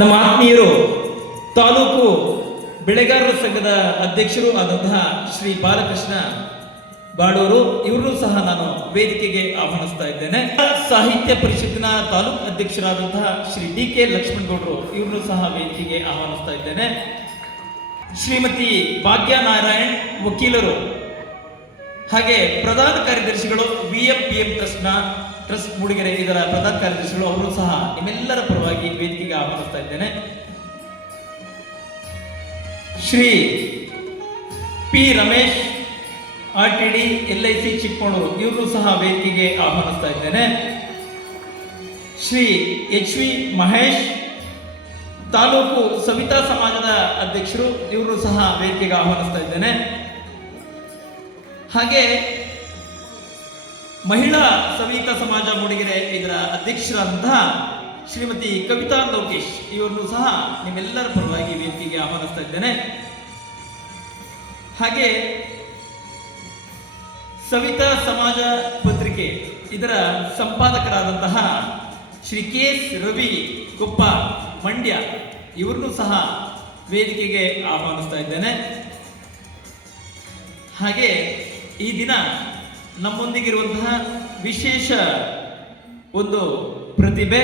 ನಮ್ಮ ಆತ್ಮೀಯರು ತಾಲೂಕು ಬೆಳೆಗಾರರ ಸಂಘದ ಅಧ್ಯಕ್ಷರು ಆದಂತಹ ಶ್ರೀ ಬಾಲಕೃಷ್ಣ ಬಾಡೂರು ಇವರನ್ನು ಸಹ ನಾನು ವೇದಿಕೆಗೆ ಆಹ್ವಾನಿಸ್ತಾ ಇದ್ದೇನೆ. ಸಾಹಿತ್ಯ ಪರಿಷತ್ತಿನ ತಾಲೂಕು ಅಧ್ಯಕ್ಷರಾದಂತಹ ಶ್ರೀ DK ಲಕ್ಷ್ಮಣಗೌಡರು ಇವರನ್ನು ಸಹ ವೇದಿಕೆಗೆ ಆಹ್ವಾನಿಸ್ತಾ ಇದ್ದೇನೆ. ಶ್ರೀಮತಿ ಭಾಗ್ಯ ನಾರಾಯಣ್ ವಕೀಲರು ಹಾಗೆ ಪ್ರಧಾನ ಕಾರ್ಯದರ್ಶಿಗಳು VMPM ಟ್ರಸ್ಟ್ ಮೂಡಿಗೆರೆ ಇದರ ಪ್ರಧಾನ ಕಾರ್ಯದರ್ಶಿಗಳು ಅವರು ಸಹ ನಿಮ್ಮೆಲ್ಲರ ಪರವಾಗಿ ವೇದಿಕೆಗೆ ಆಹ್ವಾನಿಸ್ತಾ ಇದ್ದೇನೆ. Shri P Ramesh RTD LIC Chikkamagaluru ಇವರು ಸಹ ವೇದಿಕೆಗೆ ಆಹ್ವಾನಿಸ್ತಾ ಇದ್ದೇನೆ. ಶ್ರೀ HV ಮಹೇಶ್ ತಾಲೂಕು ಸವಿತಾ ಸಮಾಜದ ಅಧ್ಯಕ್ಷರು ಇವರು ಸಹ ವೇದಿಕೆಗೆ ಆಹ್ವಾನಿಸ್ತಾ ಇದ್ದೇನೆ. ಹಾಗೆ ಮಹಿಳಾ ಸವಿತಾ ಸಮಾಜ ಮೂಡಿಗೆರೆ ಇದರ ಅಧ್ಯಕ್ಷರಾದಂತಹ ಶ್ರೀಮತಿ ಕವಿತಾ ಲೋಕೇಶ್ ಇವರನ್ನು ಸಹ ನಿಮ್ಮೆಲ್ಲರ ಪರವಾಗಿ ವೇದಿಕೆಗೆ ಆಹ್ವಾನಿಸ್ತಾ ಇದ್ದೇನೆ. ಹಾಗೆ ಸವಿತಾ ಸಮಾಜ ಪತ್ರಿಕೆ ಇದರ ಸಂಪಾದಕರಾದಂತಹ ಶ್ರೀ KS ರವಿ ಕೊಪ್ಪ ಮಂಡ್ಯ ಇವರನ್ನು ಸಹ ವೇದಿಕೆಗೆ ಆಹ್ವಾನಿಸ್ತಾ ಇದ್ದೇನೆ. ಹಾಗೆ ಈ ದಿನ ನಮ್ಮೊಂದಿಗಿರುವಂತಹ ವಿಶೇಷ ಒಂದು ಪ್ರತಿಭೆ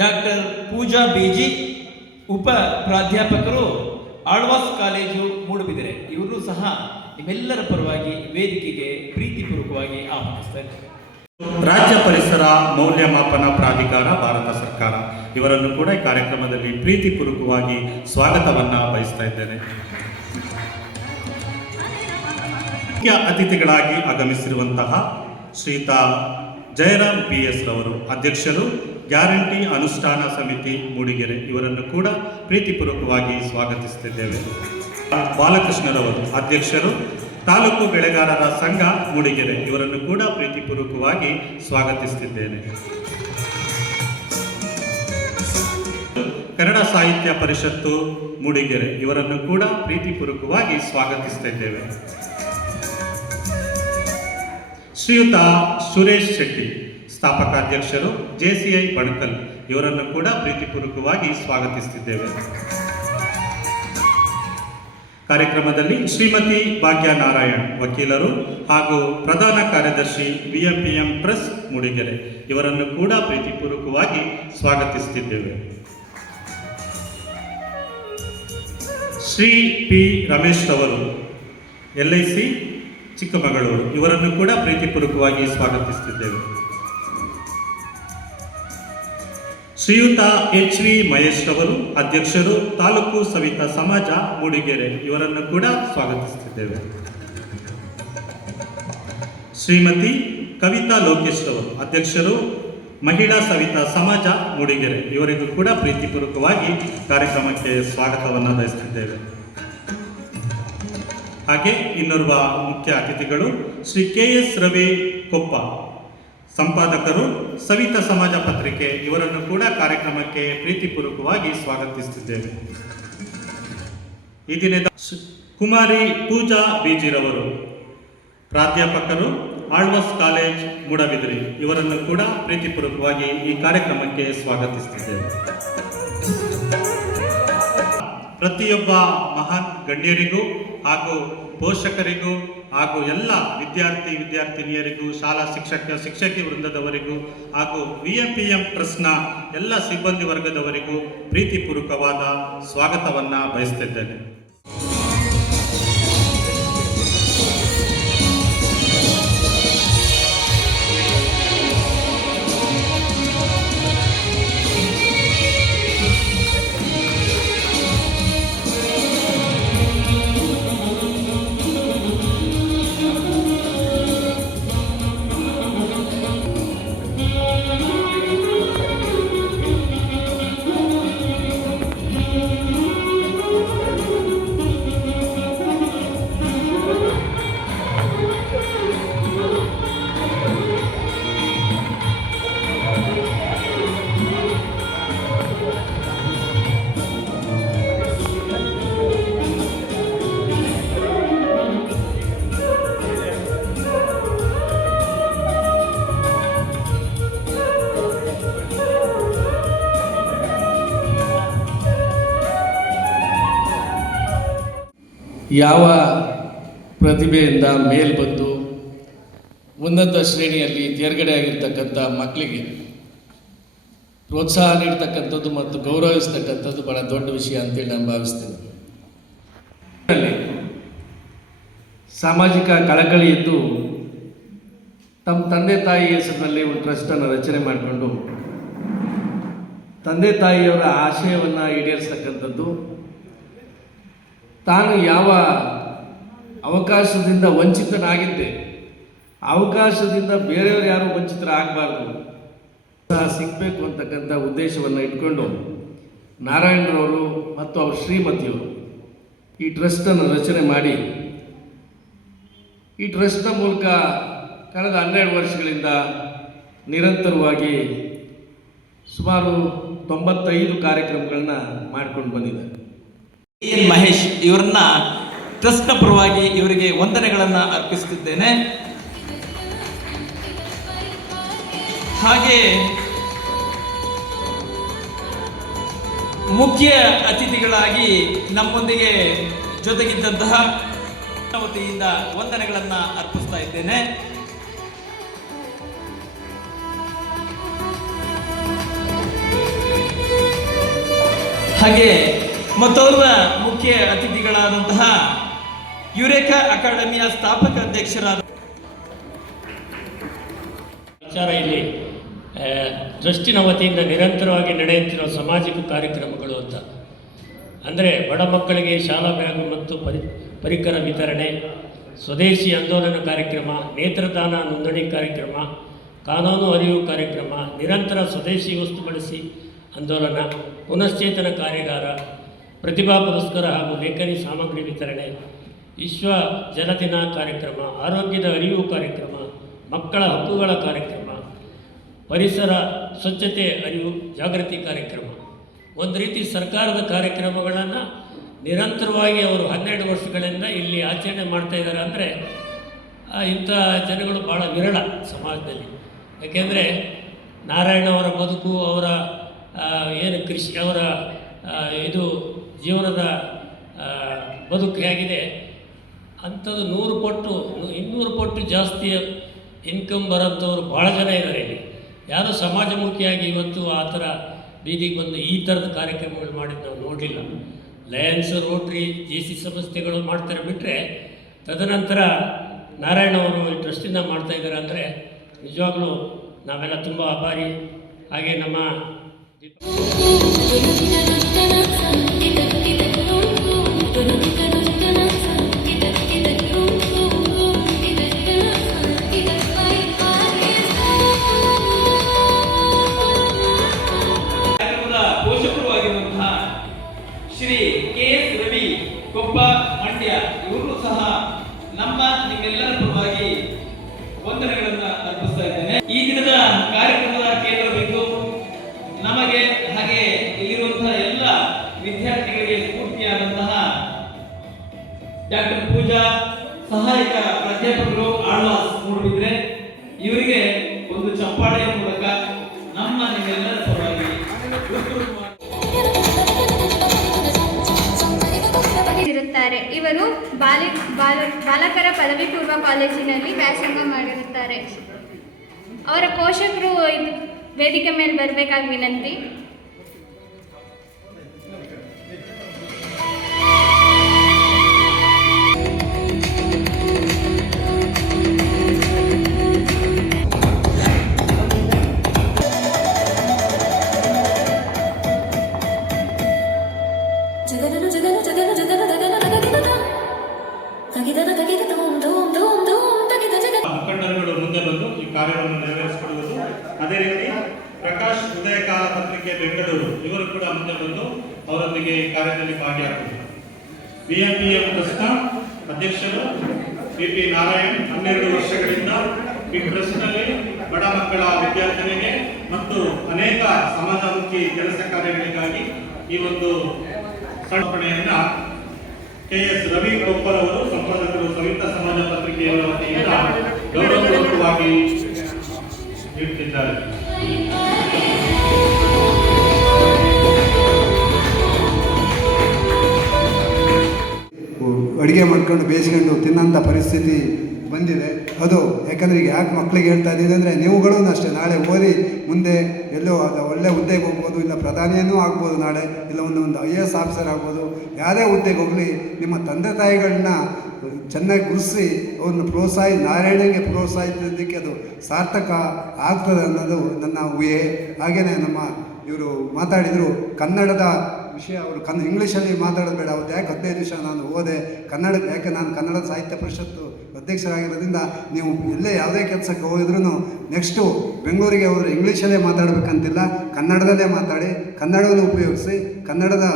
ಡಾಕ್ಟರ್ ಪೂಜಾ ಬೇಜಿ, ಉಪ ಪ್ರಾಧ್ಯಾಪಕರು ಆಳ್ವಾಸ್ ಕಾಲೇಜು ಮೂಡುಬಿದಿರೆ ಇವರು ಸಹ ನಿಮ್ಮೆಲ್ಲರ ಪರವಾಗಿ ವೇದಿಕೆಗೆ ಪ್ರೀತಿಪೂರ್ವಕವಾಗಿ ಆಹ್ವಾನಿಸ್ತಾ ಇದ್ದಾರೆ. ರಾಜ್ಯ ಪರಿಸರ ಮೌಲ್ಯಮಾಪನ ಪ್ರಾಧಿಕಾರ ಭಾರತ ಸರ್ಕಾರ ಇವರನ್ನು ಕೂಡ ಈ ಕಾರ್ಯಕ್ರಮದಲ್ಲಿ ಪ್ರೀತಿಪೂರ್ವಕವಾಗಿ ಸ್ವಾಗತವನ್ನ ಬಯಸ್ತಾ ಇದ್ದೇನೆ. ಮುಖ್ಯ ಅತಿಥಿಗಳಾಗಿ ಆಗಮಿಸಿರುವಂತಹ ಶ್ರೀಯುತ ಜಯರಾಮ್ PS ರವರು ಅಧ್ಯಕ್ಷರು ಗ್ಯಾರಂಟಿ ಅನುಷ್ಠಾನ ಸಮಿತಿ ಮೂಡಿಗೆರೆ ಇವರನ್ನು ಕೂಡ ಪ್ರೀತಿಪೂರ್ವಕವಾಗಿ ಸ್ವಾಗತಿಸುತ್ತಿದ್ದೇವೆ. ಬಾಲಕೃಷ್ಣರವರು ಅಧ್ಯಕ್ಷರು ತಾಲೂಕು ಬೆಳೆಗಾರರ ಸಂಘ ಮೂಡಿಗೆರೆ ಇವರನ್ನು ಕೂಡ ಪ್ರೀತಿಪೂರ್ವಕವಾಗಿ ಸ್ವಾಗತಿಸುತ್ತಿದ್ದೇನೆ. ಕನ್ನಡ ಸಾಹಿತ್ಯ ಪರಿಷತ್ತು ಮೂಡಿಗೆರೆ ಇವರನ್ನು ಕೂಡ ಪ್ರೀತಿಪೂರ್ವಕವಾಗಿ ಸ್ವಾಗತಿಸುತ್ತಿದ್ದೇವೆ. ಶ್ರೀಯುತ ಸುರೇಶ್ ಶೆಟ್ಟಿ ಸ್ಥಾಪಕಾಧ್ಯಕ್ಷರು JCI ಬಣಕಲ್ ಇವರನ್ನು ಕೂಡ ಪ್ರೀತಿಪೂರ್ವಕವಾಗಿ ಸ್ವಾಗತಿಸುತ್ತಿದ್ದೇವೆ. ಕಾರ್ಯಕ್ರಮದಲ್ಲಿ ಶ್ರೀಮತಿ ಭಾಗ್ಯ ನಾರಾಯಣ್ ವಕೀಲರು ಹಾಗೂ ಪ್ರಧಾನ ಕಾರ್ಯದರ್ಶಿ VMPM ಟ್ರಸ್ಟ್ ಮೂಡಿಗೆರೆ ಇವರನ್ನು ಕೂಡ ಪ್ರೀತಿಪೂರ್ವಕವಾಗಿ ಸ್ವಾಗತಿಸುತ್ತಿದ್ದೇವೆ. ಶ್ರೀ P ರಮೇಶ್ ಅವರು LIC ಚಿಕ್ಕಮಗಳೂರು ಇವರನ್ನು ಕೂಡ ಪ್ರೀತಿಪೂರ್ವಕವಾಗಿ ಸ್ವಾಗತಿಸುತ್ತಿದ್ದೇವೆ. ಶ್ರೀಯುತ HV ಮಹೇಶ್ ಅವರು ಅಧ್ಯಕ್ಷರು ತಾಲೂಕು ಸವಿತಾ ಸಮಾಜ ಮೂಡಿಗೆರೆ ಇವರನ್ನು ಕೂಡ ಸ್ವಾಗತಿಸುತ್ತಿದ್ದೇವೆ. ಶ್ರೀಮತಿ ಕವಿತಾ ಲೋಕೇಶ್ ಅವರು ಅಧ್ಯಕ್ಷರು ಮಹಿಳಾ ಸವಿತಾ ಸಮಾಜ ಮೂಡಿಗೆರೆ ಇವರಿಗೂ ಕೂಡ ಪ್ರೀತಿಪೂರ್ವಕವಾಗಿ ಕಾರ್ಯಕ್ರಮಕ್ಕೆ ಸ್ವಾಗತವನ್ನು ಬಯಸುತ್ತಿದ್ದೇವೆ. ಹಾಗೆ ಇನ್ನೋರ್ವ ಮುಖ್ಯ ಅತಿಥಿಗಳು ಶ್ರೀ KS ರವಿ ಕೊಪ್ಪ ಸಂಪಾದಕರು ಸವಿತಾ ಸಮಾಜ ಪತ್ರಿಕೆ ಇವರನ್ನು ಕೂಡ ಕಾರ್ಯಕ್ರಮಕ್ಕೆ ಪ್ರೀತಿಪೂರ್ವಕವಾಗಿ ಸ್ವಾಗತಿಸುತ್ತಿದ್ದೇವೆ. ಈ ದಿನದ ಕುಮಾರಿ ಪೂಜಾ ಬೀಜಿರವರು ಪ್ರಾಧ್ಯಾಪಕರು ಆಳ್ವಾಸ್ ಕಾಲೇಜ್ ಮೂಡಬಿದಿರೆ ಇವರನ್ನು ಕೂಡ ಪ್ರೀತಿಪೂರ್ವಕವಾಗಿ ಈ ಕಾರ್ಯಕ್ರಮಕ್ಕೆ ಸ್ವಾಗತಿಸುತ್ತಿದ್ದೇವೆ. ಪ್ರತಿಯೊಬ್ಬ ಮಹಾನ್ ಗಣ್ಯರಿಗೂ ಹಾಗೂ ಪೋಷಕರಿಗೂ ಹಾಗೂ ಎಲ್ಲ ವಿದ್ಯಾರ್ಥಿನಿಯರಿಗೂ ಶಾಲಾ ಶಿಕ್ಷಕಿ ವೃಂದದವರಿಗೂ ಹಾಗೂ VMPM ಟ್ರಸ್ಟ್ನ ಎಲ್ಲ ಸಿಬ್ಬಂದಿ ವರ್ಗದವರಿಗೂ ಪ್ರೀತಿಪೂರ್ವಕವಾದ ಸ್ವಾಗತವನ್ನು ಬಯಸುತ್ತಿದ್ದೇನೆ. ಯಾವ ಪ್ರತಿಭೆಯಿಂದ ಮೇಲ್ಬಂದು ಉನ್ನತ ಶ್ರೇಣಿಯಲ್ಲಿ ತೇರ್ಗಡೆ ಆಗಿರ್ತಕ್ಕಂಥ ಮಕ್ಕಳಿಗೆ ಪ್ರೋತ್ಸಾಹ ನೀಡ್ತಕ್ಕಂಥದ್ದು ಮತ್ತು ಗೌರವಿಸ್ತಕ್ಕಂಥದ್ದು ಬಹಳ ದೊಡ್ಡ ವಿಷಯ ಅಂತೇಳಿ ನಾನು ಭಾವಿಸ್ತೇನೆ. ಸಾಮಾಜಿಕ ಕಳಕಳಿ ಇದ್ದು ತಮ್ಮ ತಂದೆ ತಾಯಿ ಹೆಸರಿನಲ್ಲಿ ಒಂದು ಟ್ರಸ್ಟನ್ನು ರಚನೆ ಮಾಡಿಕೊಂಡು ತಂದೆ ತಾಯಿಯವರ ಆಶಯವನ್ನು ಈಡೇರಿಸ್ತಕ್ಕಂಥದ್ದು, ತಾನು ಯಾವ ಅವಕಾಶದಿಂದ ವಂಚಿತನಾಗಿದ್ದೆ ಅವಕಾಶದಿಂದ ಬೇರೆಯವರು ಯಾರು ವಂಚಿತರಾಗಬಾರ್ದು, ಸಿಗಬೇಕು ಅಂತಕ್ಕಂಥ ಉದ್ದೇಶವನ್ನು ಇಟ್ಕೊಂಡು ನಾರಾಯಣರವರು ಮತ್ತು ಅವ್ರ ಶ್ರೀಮತಿಯವರು ಈ ಟ್ರಸ್ಟನ್ನು ರಚನೆ ಮಾಡಿ ಈ ಟ್ರಸ್ಟ್ನ ಮೂಲಕ ಕಳೆದ 12 ವರ್ಷಗಳಿಂದ ನಿರಂತರವಾಗಿ ಸುಮಾರು 95 ಕಾರ್ಯಕ್ರಮಗಳನ್ನ ಮಾಡ್ಕೊಂಡು ಬಂದಿದ್ದಾರೆ. ಎನ್ ಮಹೇಶ್ ಇವರನ್ನ ಟ್ರಸ್ಟ್ನ ಪರವಾಗಿ ಇವರಿಗೆ ವಂದನೆಗಳನ್ನು ಅರ್ಪಿಸುತ್ತಿದ್ದೇನೆ. ಹಾಗೆ ಮುಖ್ಯ ಅತಿಥಿಗಳಾಗಿ ನಮ್ಮೊಂದಿಗೆ ಜೊತೆಗಿದ್ದಂತಹ ವತಿಯಿಂದ ವಂದನೆಗಳನ್ನು ಅರ್ಪಿಸ್ತಾ ಇದ್ದೇನೆ. ಹಾಗೆ ಮತ್ತೋರ್ವ ಮುಖ್ಯ ಅತಿಥಿಗಳಾದಂತಹ ಯುರೇಕಾ ಅಕಾಡೆಮಿಯ ಸ್ಥಾಪಕ ಅಧ್ಯಕ್ಷರಾದ ವಿಚಾರ ಇಲ್ಲಿ ಟ್ರಸ್ಟಿನ ವತಿಯಿಂದ ನಿರಂತರವಾಗಿ ನಡೆಯುತ್ತಿರುವ ಸಾಮಾಜಿಕ ಕಾರ್ಯಕ್ರಮಗಳು ಅಂತ ಅಂದರೆ ಬಡ ಮಕ್ಕಳಿಗೆ ಶಾಲಾ ಬ್ಯಾಗು ಮತ್ತು ಪರಿಕರ ವಿತರಣೆ, ಸ್ವದೇಶಿ ಆಂದೋಲನ ಕಾರ್ಯಕ್ರಮ, ನೇತ್ರದಾನ ನೋಂದಣಿ ಕಾರ್ಯಕ್ರಮ, ಕಾನೂನು ಅರಿವು ಕಾರ್ಯಕ್ರಮ, ನಿರಂತರ ಸ್ವದೇಶಿ ವಸ್ತು ಬಳಸಿ ಆಂದೋಲನ, ಪುನಶ್ಚೇತನ ಕಾರ್ಯಾಗಾರ, ಪ್ರತಿಭಾ ಪುರಸ್ಕಾರ ಹಾಗೂ ಲೇಖನಿ ಸಾಮಗ್ರಿ ವಿತರಣೆ, ವಿಶ್ವ ಜಲದಿನ ಕಾರ್ಯಕ್ರಮ, ಆರೋಗ್ಯದ ಅರಿವು ಕಾರ್ಯಕ್ರಮ, ಮಕ್ಕಳ ಹಕ್ಕುಗಳ ಕಾರ್ಯಕ್ರಮ, ಪರಿಸರ ಸ್ವಚ್ಛತೆ ಅರಿವು ಜಾಗೃತಿ ಕಾರ್ಯಕ್ರಮ, ಒಂದು ರೀತಿ ಸರ್ಕಾರದ ಕಾರ್ಯಕ್ರಮಗಳನ್ನು ನಿರಂತರವಾಗಿ ಅವರು 12 ವರ್ಷಗಳಿಂದ ಇಲ್ಲಿ ಆಚರಣೆ ಮಾಡ್ತಾ ಇದ್ದಾರೆ. ಅಂದರೆ ಇಂಥ ಜನಗಳು ಭಾಳ ವಿರಳ ಸಮಾಜದಲ್ಲಿ. ಯಾಕೆಂದರೆ ನಾರಾಯಣ ಅವರ ಬದುಕು, ಅವರ ಏನು ಕೃಷಿ, ಅವರ ಇದು ಜೀವನದ ಬದುಕು ಹೇಗಿದೆ ಅಂಥದ್ದು 100 ಪಟ್ಟು 200 ಪಟ್ಟು ಜಾಸ್ತಿ ಇನ್ಕಮ್ ಬರೋಂಥವ್ರು ಭಾಳ ಜನ ಇದ್ದಾರೆ ಇಲ್ಲಿ. ಯಾರು ಸಮಾಜಮುಖಿಯಾಗಿ ಇವತ್ತು ಆ ಥರ ಬೀದಿಗೆ ಬಂದು ಈ ಥರದ ಕಾರ್ಯಕ್ರಮಗಳು ಮಾಡಿದ್ದು ನಾವು ನೋಡಲಿಲ್ಲ. ಲಯನ್ಸ್, ರೋಟ್ರಿ, JC ಸಂಸ್ಥೆಗಳು ಮಾಡ್ತಾರೆ ಬಿಟ್ಟರೆ, ತದನಂತರ ನಾರಾಯಣ ಅವರು ಈ ಟ್ರಸ್ಟಿಂದ ಮಾಡ್ತಾಯಿದ್ದಾರೆ. ಅಂದರೆ ನಿಜವಾಗ್ಲೂ ನಾವೆಲ್ಲ ತುಂಬ ಆಭಾರಿ. ಹಾಗೆ ನಮ್ಮ ಪೋಷಕರು ಆಗಿರುವಂತಹ ಶ್ರೀ KS ರವಿ ಕೊಪ್ಪ ಮಂಡ್ಯ ಇವರು ಸಹ ನಿಮ್ಮೆಲ್ಲರ ಪರವಾಗಿ ವಂದನೆಗಳನ್ನು ಅರ್ಪಿಸ್ತಾ ಇದ್ದೇನೆ. ಈ ದಿನದ ಕಾರ್ಯಕ್ರಮದ ಕೇಂದ್ರ ಬಿಂದು ನಮಗೆ ಹಾಗೆ ಇಲ್ಲಿರುವಂತಹ ಎಲ್ಲ ವಿದ್ಯಾರ್ಥಿಗಳಿಗೆ ಸ್ಫೂರ್ತಿಯಾದಂತಹ ಡಾಕ್ಟರ್ ಪೂಜಾ, ಸಹಾಯಕ ಪ್ರಾಧ್ಯಾಪಕರು ಆಳ್ವಾಸ್ ಮೂಡುಬಿದ್ರೆ, ಇವರಿಗೆ ಒಂದು ಚಪ್ಪಾಳೆಯ ಮೂಲಕ ನಿಮ್ಮೆಲ್ಲರ ಪರವಾಗಿ ಇರುತ್ತಾರೆ. ಇವರು ಬಾಲಕರ ಪದವಿ ಪೂರ್ವ ಕಾಲೇಜಿನಲ್ಲಿ ವ್ಯಾಸಂಗ ಮಾಡಿರುತ್ತಾರೆ. ಅವರ ಪೋಷಕರು ಇದು ವೇದಿಕೆ ಮೇಲೆ ಬರಬೇಕಾಗಿ ವಿನಂತಿ. ಮುಖಂಡರುಗಳು ಮುಂದೆ ಬಂದು ಈ ಕಾರ್ಯವನ್ನು ನೆರವೇರಿಸಿಕೊಳ್ಳುವುದು. ಅದೇ ರೀತಿ ಪ್ರಕಾಶ್ ಉದಯಕಾಲ ಪತ್ರಿಕೆ ಬೆಂಗಳೂರು ಇವರು ಕೂಡ ಮುಂದೆ ಬಂದು ಅವರೊಂದಿಗೆ ಈ ಕಾರ್ಯದಲ್ಲಿ ಭಾಗಿಯಾಗುವುದು. BMPM ಟ್ರಸ್ಟ್ನ ಅಧ್ಯಕ್ಷರು BP ನಾರಾಯಣ್ 12 ವರ್ಷಗಳಿಂದ ಈ ಟ್ರಸ್ಟ್ನಲ್ಲಿ ಬಡ ಮಕ್ಕಳ ವಿದ್ಯಾರ್ಥಿನಿಗೆ ಮತ್ತು ಅನೇಕ ಸಮಾಜಮುಖಿ ಕೆಲಸ ಕಾರ್ಯಗಳಿಗಾಗಿ ಈ ಒಂದು ಸಮರ್ಪಣೆಯನ್ನ KS ರವಿ ಕೊಪ್ಪರ್ ಅವರು, ಸಂಪಾದಕರು, ಸಂಯುಕ್ತ ಸಮಾಜ ಪತ್ರಿಕೆಯವರ ವತಿಯಿಂದ ಗೌರವಪೂರ್ವಕವಾಗಿ ನೀಡುತ್ತಿದ್ದಾರೆ. ಅಡುಗೆ ಮಾಡ್ಕೊಂಡು ಬೇಯಿಸ್ಕೊಂಡು ತಿನ್ನೋಂಥ ಪರಿಸ್ಥಿತಿ ಬಂದಿದೆ. ಅದು ಯಾಕಂದರೆ ಈಗ ಯಾಕೆ ಮಕ್ಕಳಿಗೆ ಹೇಳ್ತಾ ಇದ್ದೀನಿ ಅಂದರೆ, ನೀವುಗಳೂ ಅಷ್ಟೇ ನಾಳೆ ಓದಿ ಮುಂದೆ ಎಲ್ಲೋ ಅದು ಒಳ್ಳೆ ಹುದ್ದೆಗೆ ಹೋಗ್ಬೋದು, ಇಲ್ಲ ಪ್ರಧಾನಿಯೂ ಆಗ್ಬೋದು ನಾಳೆ, ಇಲ್ಲ ಒಂದು IAS ಆಫೀಸರ್ ಆಗ್ಬೋದು. ಯಾರೇ ಹುದ್ದೆಗೆ ಹೋಗಲಿ ನಿಮ್ಮ ತಂದೆ ತಾಯಿಗಳನ್ನ ಚೆನ್ನಾಗಿ ಗುರುಸಿ ಅವ್ರನ್ನ ನಾರಾಯಣಂಗೆ ಪ್ರೋತ್ಸಾಹಿಸೋದಕ್ಕೆ ಅದು ಸಾರ್ಥಕ ಆಗ್ತದೆ ಅನ್ನೋದು ನನ್ನ ಊಹೆ. ಹಾಗೆಯೇ ನಮ್ಮ ಇವರು ಮಾತಾಡಿದರು ಕನ್ನಡದ ವಿಷಯ. ಅವರು ಇಂಗ್ಲೀಷಲ್ಲಿ ಮಾತಾಡೋದು ಬೇಡ. ಅವತ್ತು ಯಾಕೆ 15 ನಿಮಿಷ ನಾನು ಓದೆ ಕನ್ನಡಕ್ಕೆ, ಯಾಕೆ ನಾನು ಕನ್ನಡ ಸಾಹಿತ್ಯ ಪರಿಷತ್ತು ಅಧ್ಯಕ್ಷರಾಗಿರೋದ್ರಿಂದ ನೀವು ಎಲ್ಲೇ ಯಾವುದೇ ಕೆಲಸಕ್ಕೆ ಹೋಗಿದ್ರೂ ನೆಕ್ಸ್ಟು ಬೆಂಗಳೂರಿಗೆ ಹೋದರೆ ಇಂಗ್ಲೀಷಲ್ಲೇ ಮಾತಾಡಬೇಕಂತಿಲ್ಲ, ಕನ್ನಡದಲ್ಲೇ ಮಾತಾಡಿ, ಕನ್ನಡವನ್ನು ಉಪಯೋಗಿಸಿ, ಕನ್ನಡದ